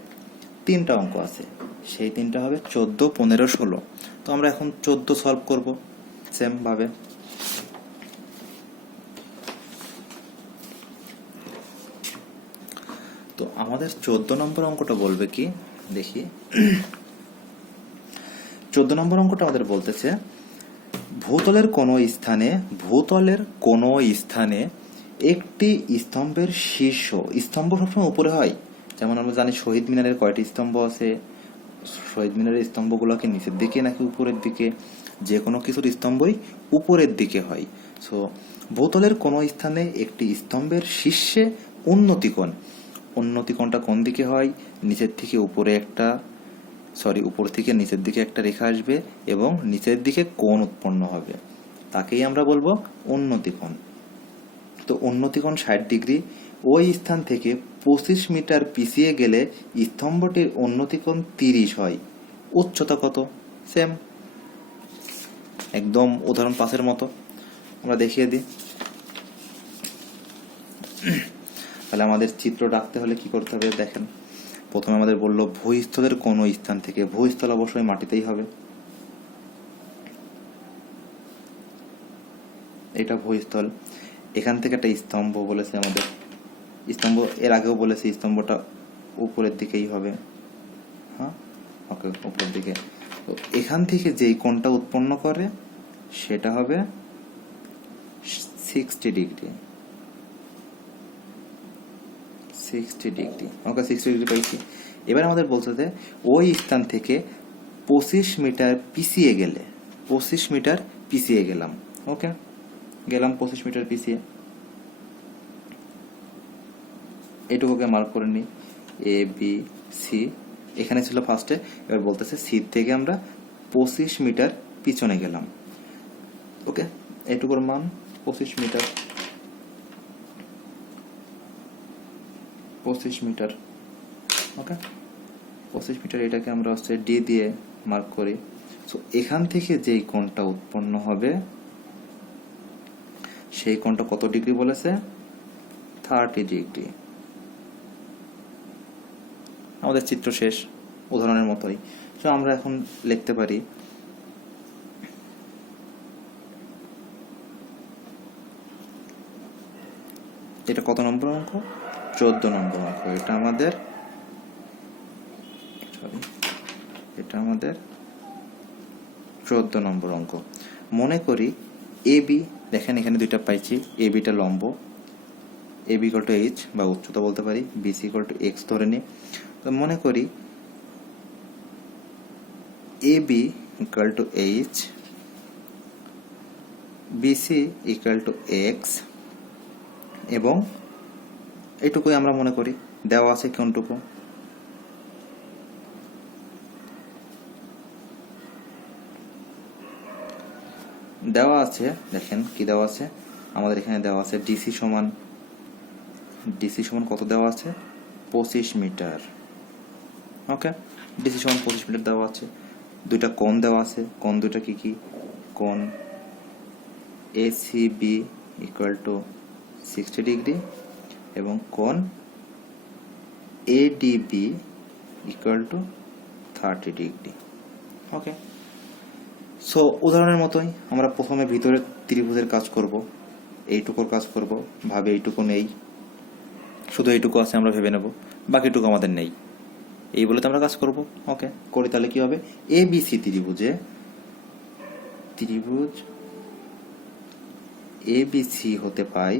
তিনটা অঙ্ক আছে, সেই তিনটা হবে 14, 15, 16। তো আমরা এখন 14 সলভ করব সেম ভাবে। তো আমাদের 14 নম্বর অঙ্কটা বলবে কি দেখি। 14 নম্বর অঙ্কটা আমাদের বলতেছে, ভূতলের কোন স্থানে একটি স্তম্ভের শীর্ষ, স্তম্ভ সবসময় উপরে হয়, যেমন আমরা জানি শহীদ মিনারের কয়টি স্তম্ভ আছে, শহীদ মিনারের স্তম্ভগুলোকে নিচের দিকে নাকি উপরের দিকে, যে কোনো কিছুর স্তম্ভই উপরের দিকে হয়। সো ভূতলের কোন স্থানে একটি স্তম্ভের শীর্ষে উন্নতিকোণটা কোন দিকে হয়, নিচের থেকে উপরে একটা, উপর থেকে নিচের দিকে একটা রেখা আসবে এবং নিচের দিকে কোণ উৎপন্ন হবে, তাকেই আমরা বলবো উন্নতিকোণ। তো উন্নতিকোণ 60 ডিগ্রি, ওই স্থান থেকে 25 মিটার পিছিয়ে গেলে স্তম্ভটির উন্নতিকোণ 30 হয়। উচ্চতা কত? সেম একদম উদাহরণ 5-এর মতো, আমরা দেখিয়ে দিই। তাহলে আমাদের চিত্র রাখতে হলে কি করতে হবে দেখেন। প্রথমে আমাদের বললো ভূস্থলের কোন স্থান থেকে, ভূস্থল অবশ্যই মাটিতেই হবে, এটা ভূস্থল। এখান থেকে একটা স্তম্ভ বলেছে আমাদের, স্তম্ভ এর আগেও বলেছে স্তম্ভটা উপরের দিকেই হবে। হ্যাঁ, ওকে, উপরের দিকে। তো এখান থেকে যেই কোণটা উৎপন্ন করে সেটা হবে 60 ডিগ্রি। 60 ডিগ্রি, ওকে, 60 ডিগ্রি পাইছি। এবার আমাদের বলছে যে ওই স্থান থেকে 25 মিটার পিছিয়ে গেলে, 25 মিটার পিছিয়ে গেলাম। ওকে, গেলাম 25 মিটার পিছিয়ে, এটুকুকে মার্ক করে নিই, এ বি সি। এখানে ছিল ফার্স্টে, এবার বলতেছে সি থেকে আমরা 25 মিটার পিছনে গেলাম। ওকে, এটুকুর মান 25 মিটার, 25 মিটার। ওকে, 25 মিটার, এটাকে আমরা হচ্ছে ডি দিয়ে মার্ক করি। সো এখান থেকে যেই কোণটা উৎপন্ন হবে সেই কোণটা কত ডিগ্রি বলেছে? 30 ডিগ্রি। আমাদের চিত্র শেষ, উদাহরণের মতোই। তো আমরা এখন লিখতে পারি এটা কত নম্বর অঙ্ক? 14 নম্বর অঙ্ক। এটা আমাদের 14 নম্বর অঙ্ক। মনে করি এ বি, দেখেন এখানে দুইটা পাইছি, এ বিটা লম্ব, A B equal to H বা উচ্চতা বলতে পারি, B C equal to X ধরে নিই। তো মনে করি A B equal to H, B C equal to X, এবং এইটুকুই আমরা মনে করি। দেওয়া আছে কোনটুকু? দেওয়া আছে, দেখেন কি দেওয়া আছে আমাদের এখানে। দেওয়া আছে ডিসি সমান কত দেওয়া আছে? 25 মিটার। ওকে, ডিসি সমান 25 মিটার দেওয়া আছে। দুইটা কোণ দেওয়া আছে। কোণ দুইটা কি কি? কোণ এসিবি ইকুয়াল টু 60 ডিগ্রি এবং কোণ ADB equal to 30 degree. Okay, so উদাহরণের মতোই আমরা প্রথমে ভিতরের ত্রিভুজের কাজ করব, এইটুকুর কাজ করব। ভাবে এইটুকু নেই, শুধু এইটুকু আছে আমরা ভেবে নেব, বাকিটুকু আমাদের নেই, এই বলে তো আমরা কাজ করব। ওকে, করি। তাহলে কি হবে? এ বি সি ত্রিভুজ এ বি সি হতে পাই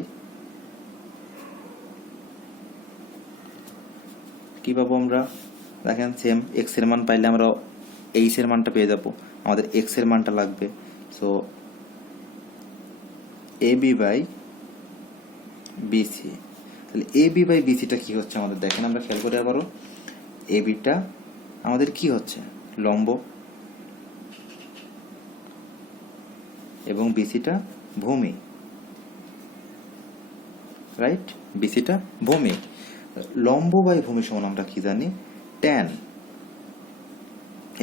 কি পাবো আমরা? দেখেন সেম, এক্স এর মান পাইলে আমরা এইচ এর মানটা পেয়ে যাবো। আমাদের এক্স এর মানটা লাগবে। So A B by BC. তাহলে এ বি বাই বিসিটা কি হচ্ছে আমাদের? দেখেন আমরা খেয়াল করে আবারও, এ বিটা আমাদের কি হচ্ছে? লম্ব, এবং বিসিটা ভূমি, রাইট? বিসিটা ভূমি। লম্ব বাই ভূমি সমান আমরা কি জানি? ট্যান।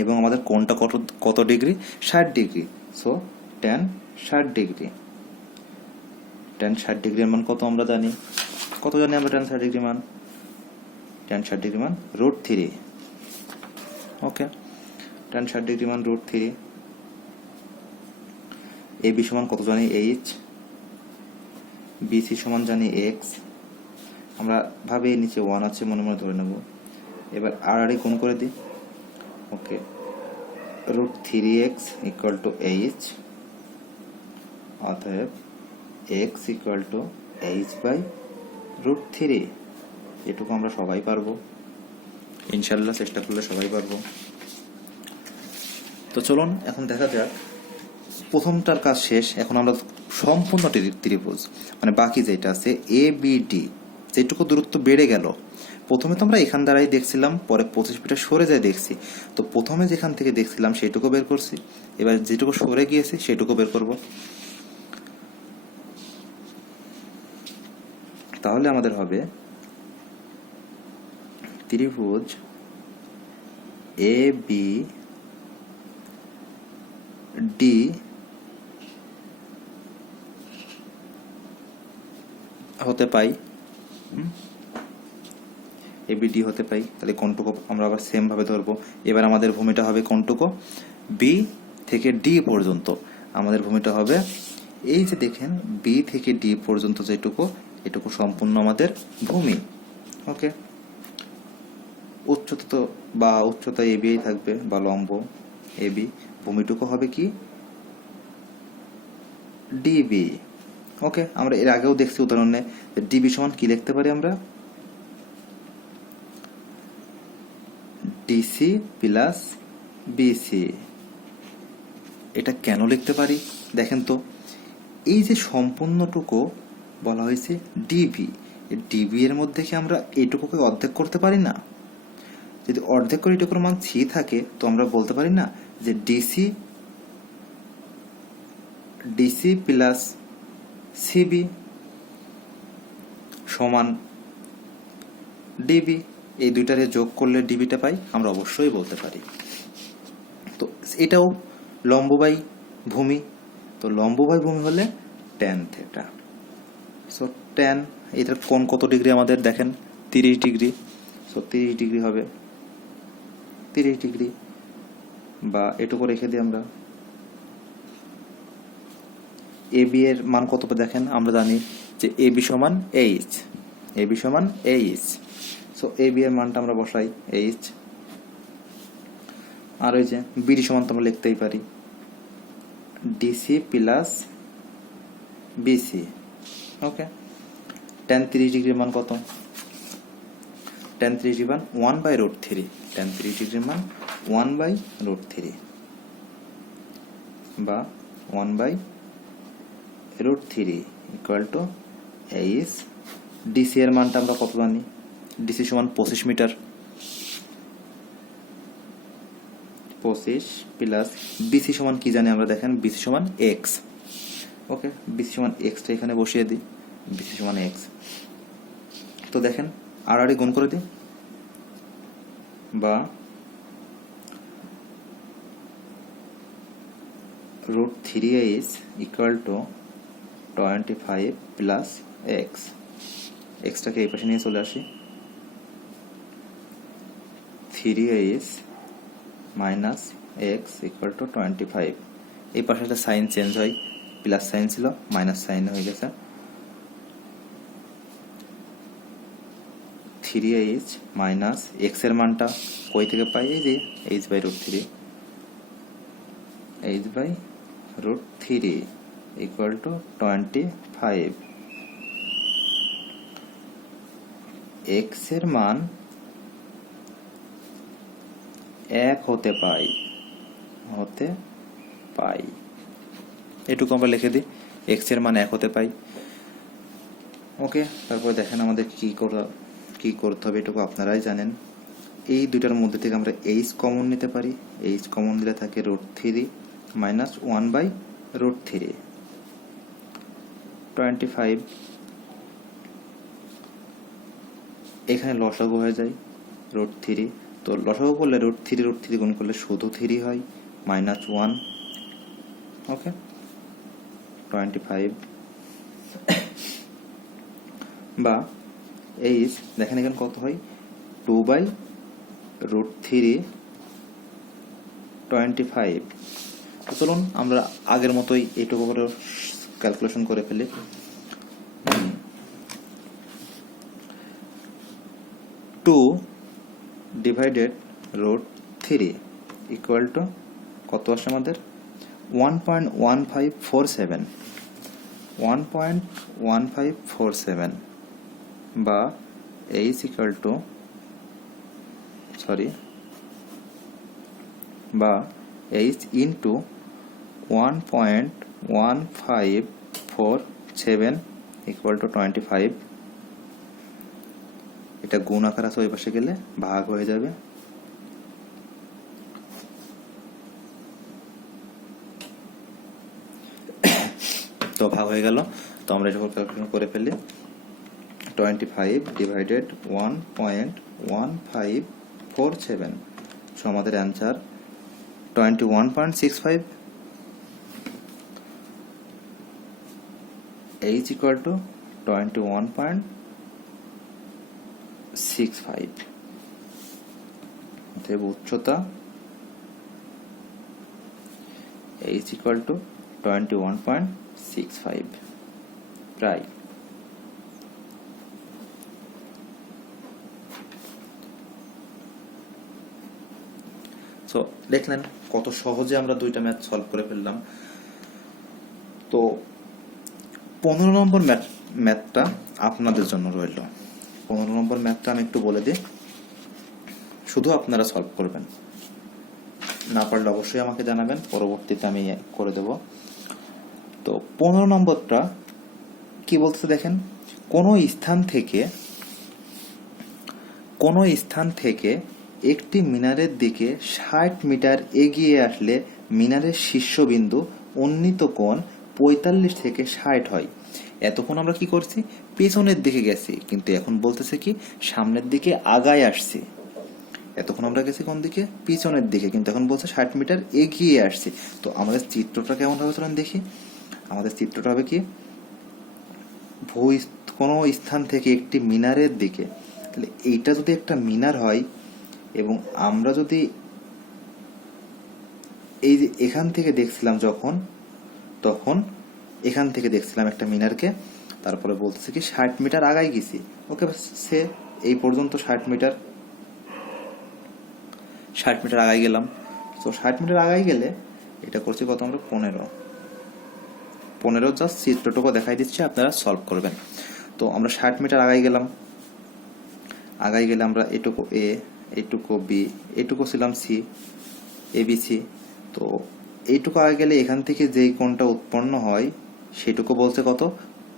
এবং আমাদের কোণটা কত degree? 60 degree. So tan 60 degree. Tan 60 ডিগ্রির মান কত আমরা জানি? কত জানি আমরা ট্যান 60 ডিগ্রি মান? ট্যান 60 ডিগ্রি মান √3। ওকে, ট্যান 60 ডিগ্রি মান √3। এ বি সমান কত জানি? এইচ। বিসি সমান জানি এক্স। আমরা ভাবে নিচে 1 আছে, মনে মনে ধরে নেব। এবার আর গুণ করে দিই। Okay, √3x equal to h. অতএব x equal to H by √3। এটুকু আমরা সবাই পারবো, ইনশাল্লাহ চেষ্টা করলে সবাই পারবো। তো চলুন এখন দেখা যাক, প্রথমটার কাজ শেষ। এখন আমরা সম্পূর্ণ ত্রিভুজ, মানে বাকি যেটা আছে এ বি ডি, যেটুকু দূরত্ব বেড়ে গেল। প্রথমে তো আমরা এখান দ্বারাই দেখছিলাম, পরে 25 মিটার সরে যায় দেখছি। তো প্রথমে যেখান থেকে দেখছিলাম সেইটুকু বের করছি, এবার যেটুকু সরে গিয়েছে সেটুকু বের করব। তাহলে আমাদের হবে ত্রিভুজ এ বি ডি হতে পাই, এবিডি হতে পাই। তাহলে কোনটুকু আমরা আবার সেম ভাবে ধরবো। এবার আমাদের ভূমিটা হবে কোনটুকু? বি থেকে ডি পর্যন্ত আমাদের ভূমিটা হবে, এই যে দেখেন বি থেকে ডি পর্যন্ত যেটুকু, এটুকু সম্পূর্ণ আমাদের ভূমি। ওকে, উচ্চতা তো বা উচ্চতা এবি থাকবে বা লম্ব এবি। ভূমিটুকু হবে কি? ডিবি। ওকে, আমরা এর আগেও দেখছি উদাহরণে ডিবি সমান কি লিখতে পারি আমরা? DC plus BC. এটা কেন লিখতে পারি দেখেন তো, এই যে সম্পূর্ণটুকু বলা হয়েছে ডিবি, ডিবি এর মধ্যে কি আমরা এইটুকুকে অর্ধেক করতে পারি না? যদি অর্ধেক করে এটুকুর মান সি থাকে, তো আমরা বলতে পারি না যে ডিসি প্লাস সিবি সমান ডিবি। এই দুইটারে যোগ করলে ডিবিটা পাই, আমরা অবশ্যই বলতে পারি। এটাও লম্ববাই ভূমি, তো লম্ববাই ভূমি হলে ট্যান থিটা। সো ট্যান, এটার কোণ কত ডিগ্রি আমাদের দেখেন 30 ডিগ্রি, সো 30 ডিগ্রি হবে 30 ডিগ্রি, বা এটুকু রেখে দিই আমরা। এ বি এর মান কত দেখেন, আমরা জানি যে এ বি সমান এইচ, এ বি সমান এইচ, সো এ বি এর মানটা আমরা বসাই এইচ। আর ওই যে বিডি সমান তো আমরা লিখতেই পারি ডিসি প্লাস বিসি। ওকে, ট্যান 30 ডিগ্রির মান কত, ট্যান 30 ডিগ্রির মান 1/√3, ট্যান 30 ডিগ্রির মান 1/√3 বা 1/√3 ইকুয়াল টু এইচ। ডিসি এর মানটা আমরা কত জানি, ডিসি সমান 25 মিটার, 25 প্লাস বিসি সমান কি জানি আমরা দেখেন, বিসি সমান এক্স। ওকে, বিসি সমান এক্সটা এখানে বসিয়ে দিই, বিসি সমান এক্স। তো দেখেন আর গুণ করে দিই, বা √3h equal to 25 plus X. এক্সটাকে এই পাশে নিয়ে চলে আসি, 3h minus x equal to 25। এই পাশে একটা সাইন চেঞ্জ হয়, প্লাস সাইন ছিল মাইনাস সাইন হয়ে গেছে, 3h মাইনাস এক্স এর মানটা কই থেকে পাই, এই যে h/√3, h/√3 equal to 25। X এর মান 1 হতে পাই, এটুকু আমরা লিখে দিই, এক্স এর মান 1 হতে পাই। ওকে, তারপর দেখেন আমাদের কি করতে হবে, এটুকু আপনারাই জানেন। এই দুইটার মধ্যে থেকে আমরা এইচ কমন নিতে পারি, এইচ কমন দিলে থাকে √3 মাইনাস 1/√3, 25। এখানে লসাগু হয়ে যায় √3, তো লসাগু করলে √3 গুণ করলে শুধু 3 হয়, মাইনাস 1। ওকে, 25 বা এইচ দেখেন এখানে কত হয়, 2/√3 25। তো চলুন আমরা আগের মতোই এইটুকু করে ক্যালকুলেশন করে ফেলি। 2 ডিভাইডেড √3 ইকুয়াল টু কত আসে আমাদের, 1.1547, 1.1547 বা এইচ ইকুয়াল টু বা এইচ ইন্টু 1.1547 ইকুয়াল টু 25। এটা গুণ আকার আছে, ওই পাশে গেলে ভাগ হয়ে যাবে। তো ভাগ হয়ে গেল, তো আমরা এটা ক্যালকুলেশন করে ফেলি, 25 ডিভাইডেড 1.1547, সো আমাদের অ্যান্সার 21.65। h ইকুয়াল টু 21.65, অতএব উচ্চতা h ইকুয়াল টু 21.65 প্রায়। সো দেখলেন কত সহজে আমরা দুইটা ম্যাথ সলভ করে ফেললাম। তো 15 নম্বর ম্যাথটা আপনাদের জন্য রইল। 15 নম্বর ম্যাথটা আমি একটু বলে দিই, শুধু আপনারা সলভ করবেন, না পারলে অবশ্যই আমাকে জানাবেন, পরবর্তীতে আমি করে দেব। তো 15 নম্বরটা কি বলতেছে দেখেন, কোনো স্থান থেকে একটি মিনারের দিকে 60 মিটার এগিয়ে আসলে মিনারের শীর্ষবিন্দু উন্নীত কোণ 45 থেকে 60 হয়। এতক্ষণ আমরা কি করছি, পেছনের দিকে গেছি, কিন্তু এখন বলতেছে কি সামনের দিকে আগায় আসছি। এতক্ষণ আমরা গেছি কোন দিকে, পিছনের দিকে, কিন্তু এখন বলছে 60 মিটার এগিয়ে আসছি। তো আমাদের চিত্রটা কেমন হবে চলুন দেখি। আমাদের চিত্রটা হবে কি, কোনো স্থান থেকে একটি মিনারের দিকে, তাহলে এইটা যদি একটা মিনার হয় এবং আমরা যদি এই যে এখান থেকে দেখছিলাম তখন এখান থেকে দেখছিলাম একটা মিনারকে, তারপরে বলতেছে কি 60 মিটার আগাই গেছি। ওকে, সে এই পর্যন্ত 60 মিটার আগাই গেলাম। তো 60 মিটার আগাই গেলে এটা করছি কত আমরা, 15 জাস্ট চিত্রটুকু দেখাই দিচ্ছি, আপনারা সলভ করবেন। তো আমরা 60 মিটার আগাই গেলে আমরা এটুকু এ, এটুকু বি, এটুকু ছিলাম সি, এবিসি। তো এইটুকু আগে গেলে এখান থেকে যেই কোণটা উৎপন্ন হয় সেটুকু বলছে কত,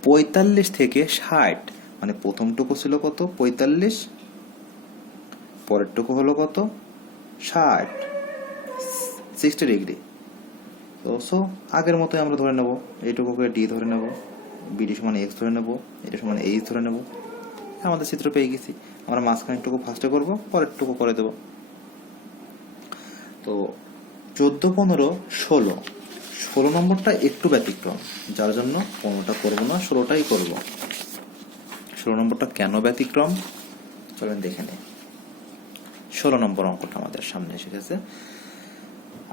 45 থেকে 60। মানে প্রথমটুকু ছিল কত, 45, পরেরটুকু হলো কত, 60, 60 ডিগ্রি। তো আগের মতোই আমরা ধরে নেব, এইটুকুকে ডি ধরে নেব, বিডি সমান এক্স ধরে নেব, এটা সমান এইচ ধরে নেব। আমাদের চিত্র পেয়ে গেছি। আমরা মাঝখানেরটুকু ফার্স্টে করবো, পরেরটুকু করে দেব। তো 14, 15, 16 নম্বরটা একটু ব্যতিক্রম, যার জন্য 15টা করবো না, 16টাই করবো। 16 নম্বরটা কেন ব্যতিক্রম চলেন দেখে নেই। 16 নম্বর অঙ্কটা আমাদের সামনে এসে গেছে।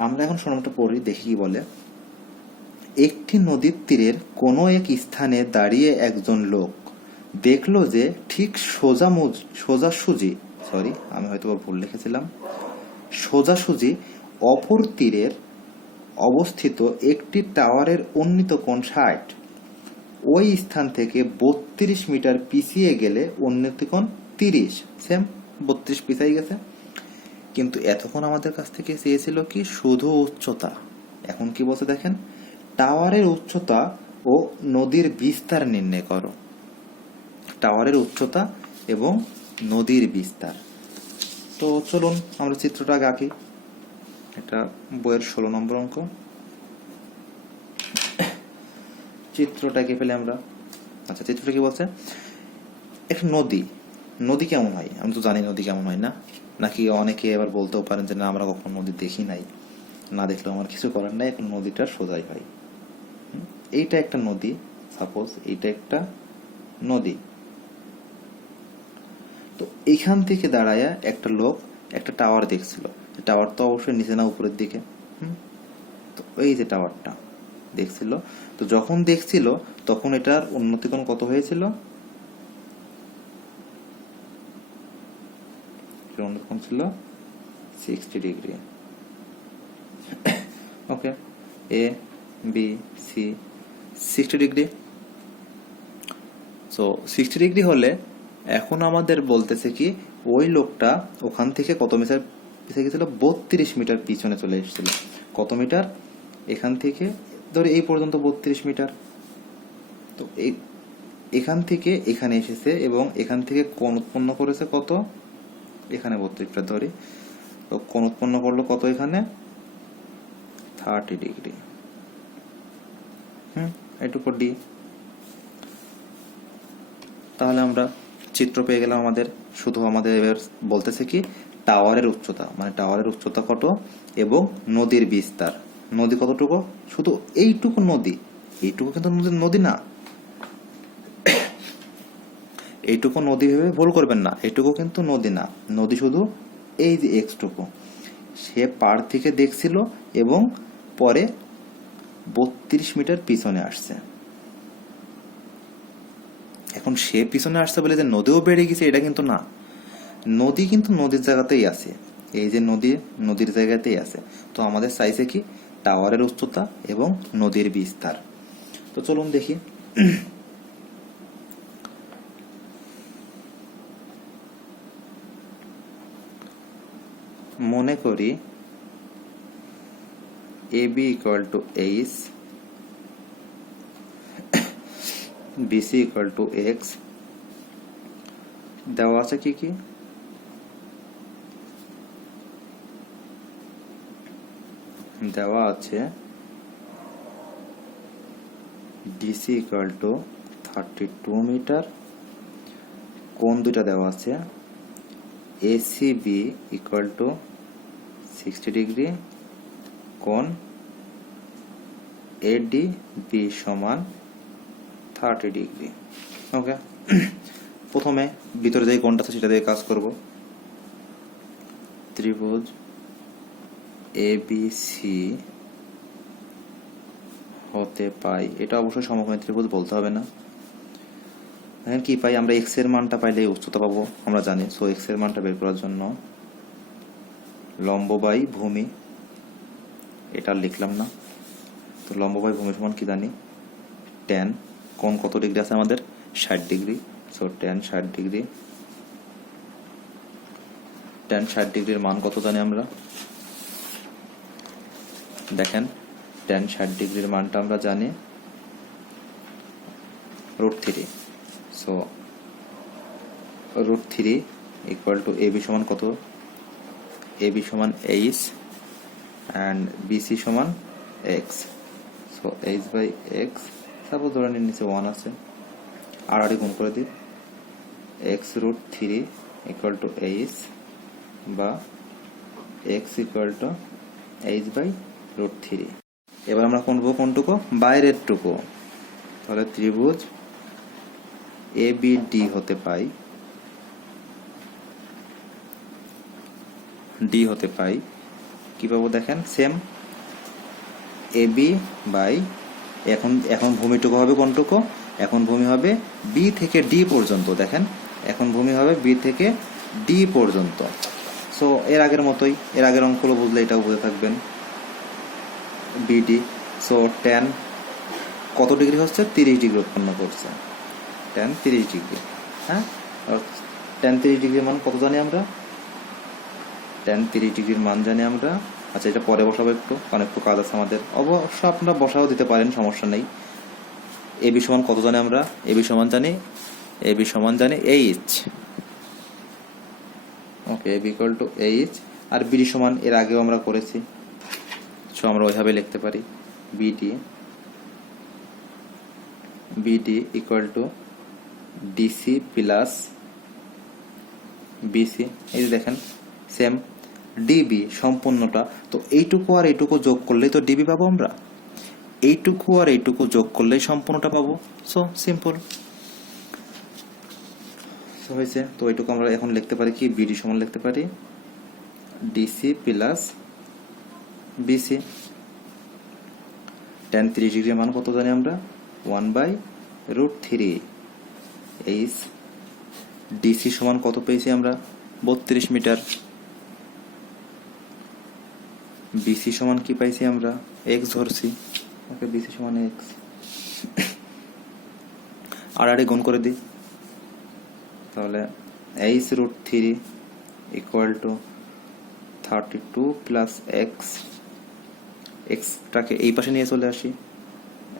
আমরা এখন 16 নম্বরটা পড়ি, দেখি কি বলে। একটি নদীর তীরের কোনো এক স্থানে দাঁড়িয়ে একজন লোক দেখলো যে ঠিক সোজাসুজি অপর তীরের অবস্থিত একটি টাওয়ারের উন্নীত কোণ 60, ওই স্থান থেকে 32 মিটার পিছিয়ে গেলে উন্নীত কোণ 30, সেম 32 পিছিয়ে গেছে। কিন্তু এতক্ষণ আমাদের কাছ থেকে চেয়েছিল কি, শুধু উচ্চতা। এখন কি বলছে দেখেন, টাওয়ারের উচ্চতা ও নদীর বিস্তার নির্ণয় করো। টাওয়ারের উচ্চতা এবং নদীর বিস্তার। তো চলুন আমরা চিত্রটা আগে আঁকি। এটা বইয়ের 16 নম্বর অঙ্ক। চিত্রটা এঁকে ফেলে আমরা। আচ্ছা, চিত্রটা কি বলছে, একটা নদী কেমন হয় আমি তো জানি নদী কেমন হয় না, নাকি অনেকে এবার বলতেও পারেন যে না আমরা কখনো নদী দেখি নাই, না দেখলেও আমার কিছু করার নাই, এখন নদীটা সোজাই হয়। এইটা একটা নদী, সাপোজ এইটা একটা নদী। তো এইখান থেকে দাঁড়ায় একটা লোক একটা টাওয়ার দেখছিল। টাওয়ার তো অবশ্যই নিচে না উপরের দিকে। তো এই যে টাওয়ারটা দেখছিল, তো যখন দেখছিল তখন এটার উন্নতিকোণ কত হয়েছিল, উন্নতিকোণ ছিল 60 degree. Okay, A B C 60 degree. So 60 degree হলে এখন আমাদের বলতেছে কি, ওই লোকটা ওখান থেকে কত মিটার পিছিয়ে গেছিল, 32 মিটার পিছনে চলে এসেছিল। কত মিটার, এখান থেকে ধরে এই পর্যন্ত 32 মিটার। তো এখান থেকে এখানে এসেছে এবং এখান থেকে কোণ উৎপন্ন করেছে কত, এখানে 32 মিটার ধরি। তো কোণ উৎপন্ন করলো কত, এখানে 30 ডিগ্রি। এটুকু ডি। তাহলে আমরা চিত্র পেয়ে গেলাম আমাদের। শুধু আমাদের এবার বলতেছে কি, টাওয়ারের উচ্চতা, মানে টাওয়ারের উচ্চতা কত এবং নদীর বিস্তার। নদী কতটুকু, শুধু এইটুকু নদী, এইটুকু কিন্তু নদী না, এইটুকু নদী ভেবে ভুল করবেন না, এইটুকু কিন্তু নদী না, নদী শুধু এই যে এক্সটুকু। সে পার থেকে দেখছিল এবং পরে 32 মিটার পিছনে আসছে। এখন সে পিছনে আসছে বলে যে নদীও বেড়ে গেছে এটা কিন্তু না, নদী কিন্তু নদীর জায়গাতেই আছে, এই যে নদীর জায়গাতেই আছে। তো আমাদের চাইছে কি, টাওয়ারের উচ্চতা এবং নদীর বিস্তার। তো চলুন দেখি। মনে করি AB equal to H, BC equal to x. দেওয়া আছে কি কি, দেওয়া আছে DC ইকুয়াল টু 32 মিটার, কোণ দুইটা দেওয়া আছে এসিবি ইকুয়াল টু 60 ডিগ্রি, কোণ এডিবি সমান 30 ডিগ্রি। ওকে, প্রথমে ভিতরে যে কোণটা আছে সেটা দিয়ে কাজ করব। ত্রিভুজ এবিসি হতে পাই, এটা অবশ্যই সমকোণী ত্রিভুজ, বলতে হবে না। এখন কি পাই আমরা? এক্স এর মানটা পাইলে উচ্চতা পাবো আমরা জানি। সো এক্স এর মানটা বের করার জন্য লম্ব বাই ভূমি, এটা লিখলাম না। তো লম্ব বাই ভূমি সমান কি জানি? ট্যান। কোণ কত ডিগ্রি আছে আমাদের? 60 degree. So tan 60 degree. Tan 60 ডিগ্রির মান কত জানি আমরা? দেখেন, ট্যান 60 ডিগ্রির মানটা আমরা জানি √3। সো √3 ইকুয়াল টু এবি সমান কত? এবি সমান এইচ অ্যান্ড বিসি সমান X. So H by X, suppose ধরে নিন নিচে 1 আছে, আর গুণ করে দিই। এক্স √3 ইকুয়াল টু এইচ বা X equal to H by √3। এবার আমরা কোনটুকু? বাইরের টুকু। তাহলে ত্রিভুজ এবিডি হতে পাই, ডি হতে পাই কি পাবো? দেখেন, সেম এবি বাই, এখন ভূমিটুকু হবে কোনটুকু? এখন ভূমি হবে বি থেকে ডি পর্যন্ত। দেখেন, এখন ভূমি হবে বি থেকে ডি পর্যন্ত। সো এর আগের মতোই, এর আগের অঙ্কগুলো বুঝলে এটাও বুঝে থাকবেন। বিডি, সো ট্যান কত ডিগ্রি হচ্ছে? 30 ডিগ্রি উৎপন্ন করছে। Tan 30 degree. হ্যাঁ, ট্যান 30 ডিগ্রির মান কত জানি আমরা? ট্যান 30 ডিগ্রির মান জানি আমরা। আচ্ছা, এটা পরে বসাবো একটু, কারণ একটু কাজ আছে আমাদের। অবশ্য আপনারা বসাও দিতে পারেন, সমস্যা নেই। এবি সমান কত জানি আমরা? এবি সমান জানি H. Okay, AB equal to H. আর বিডি সমান এর আগেও আমরা করেছি, সো আমরা ওইভাবে লিখতে পারি। BD equal to DC plus BC. এই যে দেখেন, সেম ডিবি সম্পূর্ণটা। তো এইটুকু আর এইটুকু যোগ করলেই তো ডিবি পাবো আমরা। এইটুকু আর এইটুকু যোগ করলেই সম্পূর্ণটা পাবো। সো সিম্পল হয়েছে। তো এইটুকু আমরা এখন লিখতে পারি কি? বিডি সমান লিখতে পারি ডিসি প্লাস বিসি। ট্যান 30 ডিগ্রির মান কত জানি আমরা? 1/√3। এইচ ডিসি সমান কত পেয়েছি আমরা? 32 মিটার। বিসি সমান কি পাইছি আমরা? এক্স ধরছি। ওকে, বিসি সমান এক্স। আর গুণ করে দিই, তাহলে H √3 equal to 32 plus X. এক্সটাকে এই পাশে নিয়ে চলে আসি।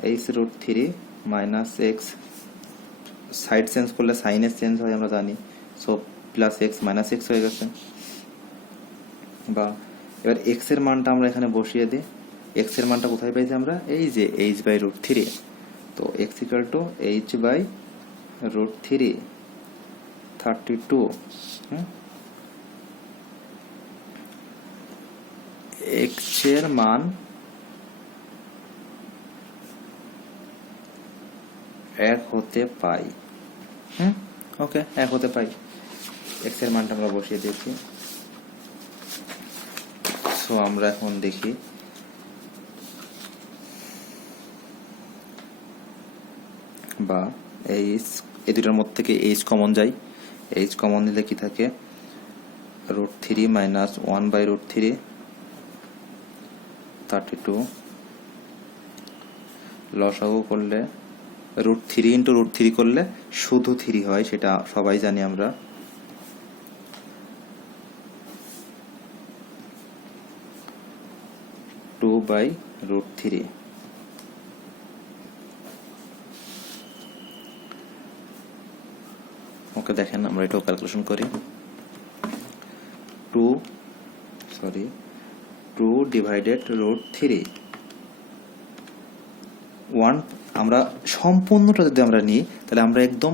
H √3 minus X, side change করলে সাইনের চেঞ্জ হয় আমরা জানি। So plus X minus X হয়ে গেছে। বা এবার এক্স এর মানটা আমরা এখানে বসিয়ে দিই। এক্স এর মানটা কোথায় পাইছি আমরা? এই যে এইচ বাই √3। তো X equal to H by √3, 32। X এর মান 1 হতে পাই। ওকে, 1 হতে পাই। এক্স এর মানটা আমরা বসিয়ে দিয়েছি। সো আমরা এখন দেখি, বা এইচ, এই দুটার মধ্যে থেকে এইচ কমন যায়। এইচ কমন নিলে কি থাকে? √3 মাইনাস 1/√3, 32। লসাগু করলে √3 ইন্টু √3 করলে শুধু 3 হয়, সেটা সবাই জানি আমরা। (2/√3) ওকে, দেখেন আমরা এটাও ক্যালকুলেশন করি। 2 ডিভাইডেড √3। 1 আমরা সম্পূর্ণটা যদি আমরা নিই, তাহলে আমরা একদম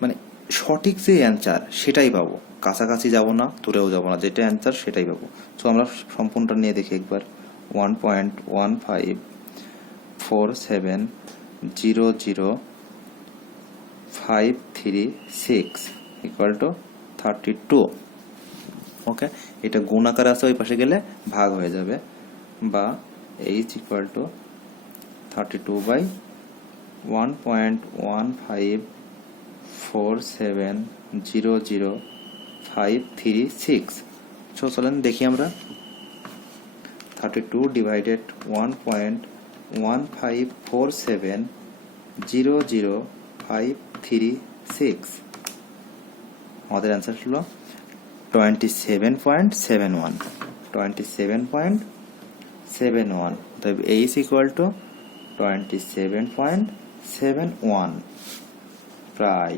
মানে সঠিক যে অ্যান্সার সেটাই পাবো, কাছাকাছি যাব না, দূরেও যাব না, যেটা অ্যান্সার সেটাই পাবো। সো আমরা সম্পূর্ণটা নিয়ে দেখি একবার। 1.154700536 ইকুয়াল টু 32। ওকে, এটা গুণ আকারে আছে, ওই পাশে গেলে ভাগ হয়ে যাবে, বা h ইকুয়াল টু 32/1.154700536। সো চলেন দেখি আমরা। 32 ডিভাইডেড 1.154700536, আমাদের অ্যান্সার হলো 27.71। 27.71, তবে h ইকুয়াল টু 27.71 প্রায়।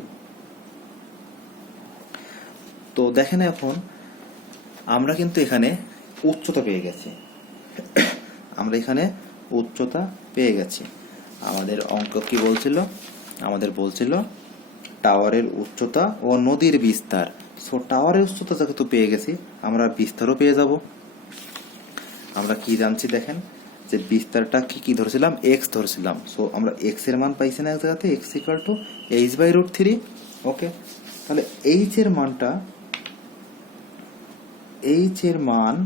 তো দেখেন এখন আমরা কিন্তু এখানে উচ্চতা পেয়ে গেছি। আমরা এখানে উচ্চতা পেয়ে গেছি। আমাদের অঙ্ক কি বলছিল? আমাদের বলছিল টাওয়ারের উচ্চতা ও নদীর বিস্তার। সো টাওয়ারের উচ্চতা যেহেতু পেয়ে গেছি, আমরা বিস্তারও পেয়ে যাব। আমরা কি জানছি দেখেন, যে বিস্তারটা কি ধরেছিলাম? এক্স ধরেছিলাম। সো আমরা এক্স এর মান পাইছি না এক জায়গাতে, এক্স ইকুয়াল টু h/√3। ওকে, তাহলে h এর মানটা, h এর মান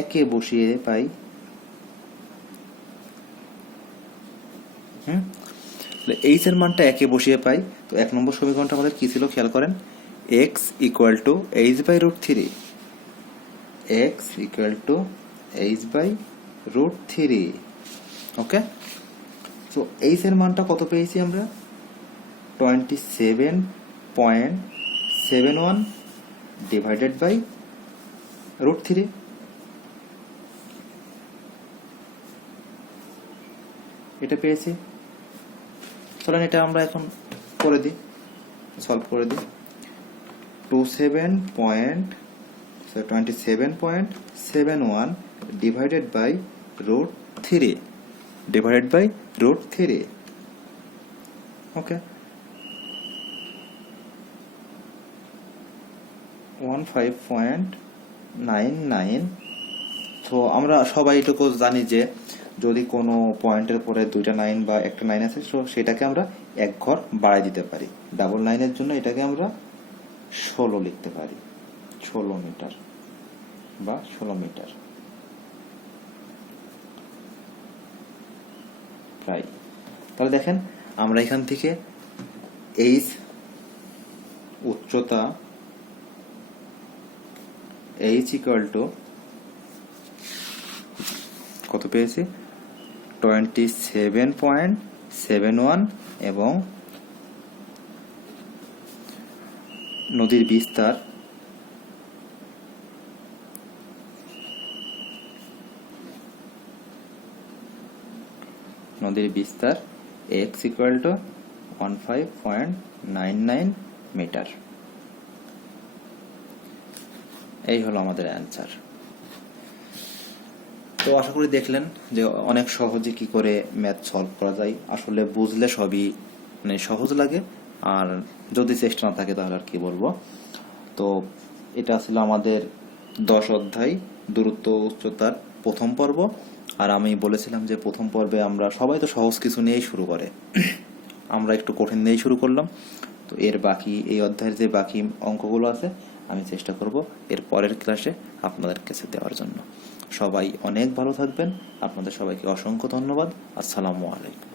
একে বসিয়ে পাই। h এর মানটা একে বসিয়ে পাই। তো 1 নম্বর সমীকরণটা আমাদের কি ছিল খেয়াল করেন, x equal to h/√3। x equal to h/√3। ওকে, তো h এর মানটা কত পেয়েছি আমরা? 27.71 ডিভাইডেড বাই √3। এটা পেয়েছি। চলেন এটা আমরা এখন করে দিই, সলভ করে দিই। 27.71 ডিভাইডেড বাই √3 ডিভাইডেড বাই √3। ওকে, 15.99। তো আমরা সবাই এটুকু জানি যে যদি কোনো পয়েন্টের পরে দুইটা নাইন বা একটা নাইন আছে, সেটাকে আমরা এক ঘর বাড়াই দিতে পারি। ডাবল নাইনের জন্য এটাকে আমরা 16 লিখতে পারি, 16 মিটার বা 16 মিটার প্রায়। তাহলে দেখেন আমরা এখান থেকে এইচ উচ্চতা, এইচ ইকুয়াল টু কত পেয়েছি? 27.71 এবং নদীর বিস্তার x ইকুয়াল টু 15.99 মিটার। এই হলো আমাদের অ্যান্সার। তো আশা করি দেখলেন যে অনেক সহজে কি করে ম্যাথ সলভ করা যায়। আসলে বুঝলে সবই মানে সহজ লাগে, আর যদি চেষ্টা না থাকে তাহলে আর কি বলবো। তো এটা ছিল আমাদের 10 অধ্যায় দূরত্ব উচ্চতার প্রথম পর্ব। আর আমি বলেছিলাম যে প্রথম পর্বে আমরা সবাই তো সহজ কিছু নিয়েই শুরু করে, আমরা একটু কঠিন নিয়েই শুরু করলাম। তো এর বাকি এই অধ্যায়ের যে বাকি অঙ্কগুলো আছে আমি চেষ্টা করব এর পরের ক্লাসে আপনাদের কাছে দেওয়ার জন্য। সবাই অনেক ভালো থাকবেন। আপনাদের সবাইকে অসংখ্য ধন্যবাদ। আসসালামু আলাইকুম।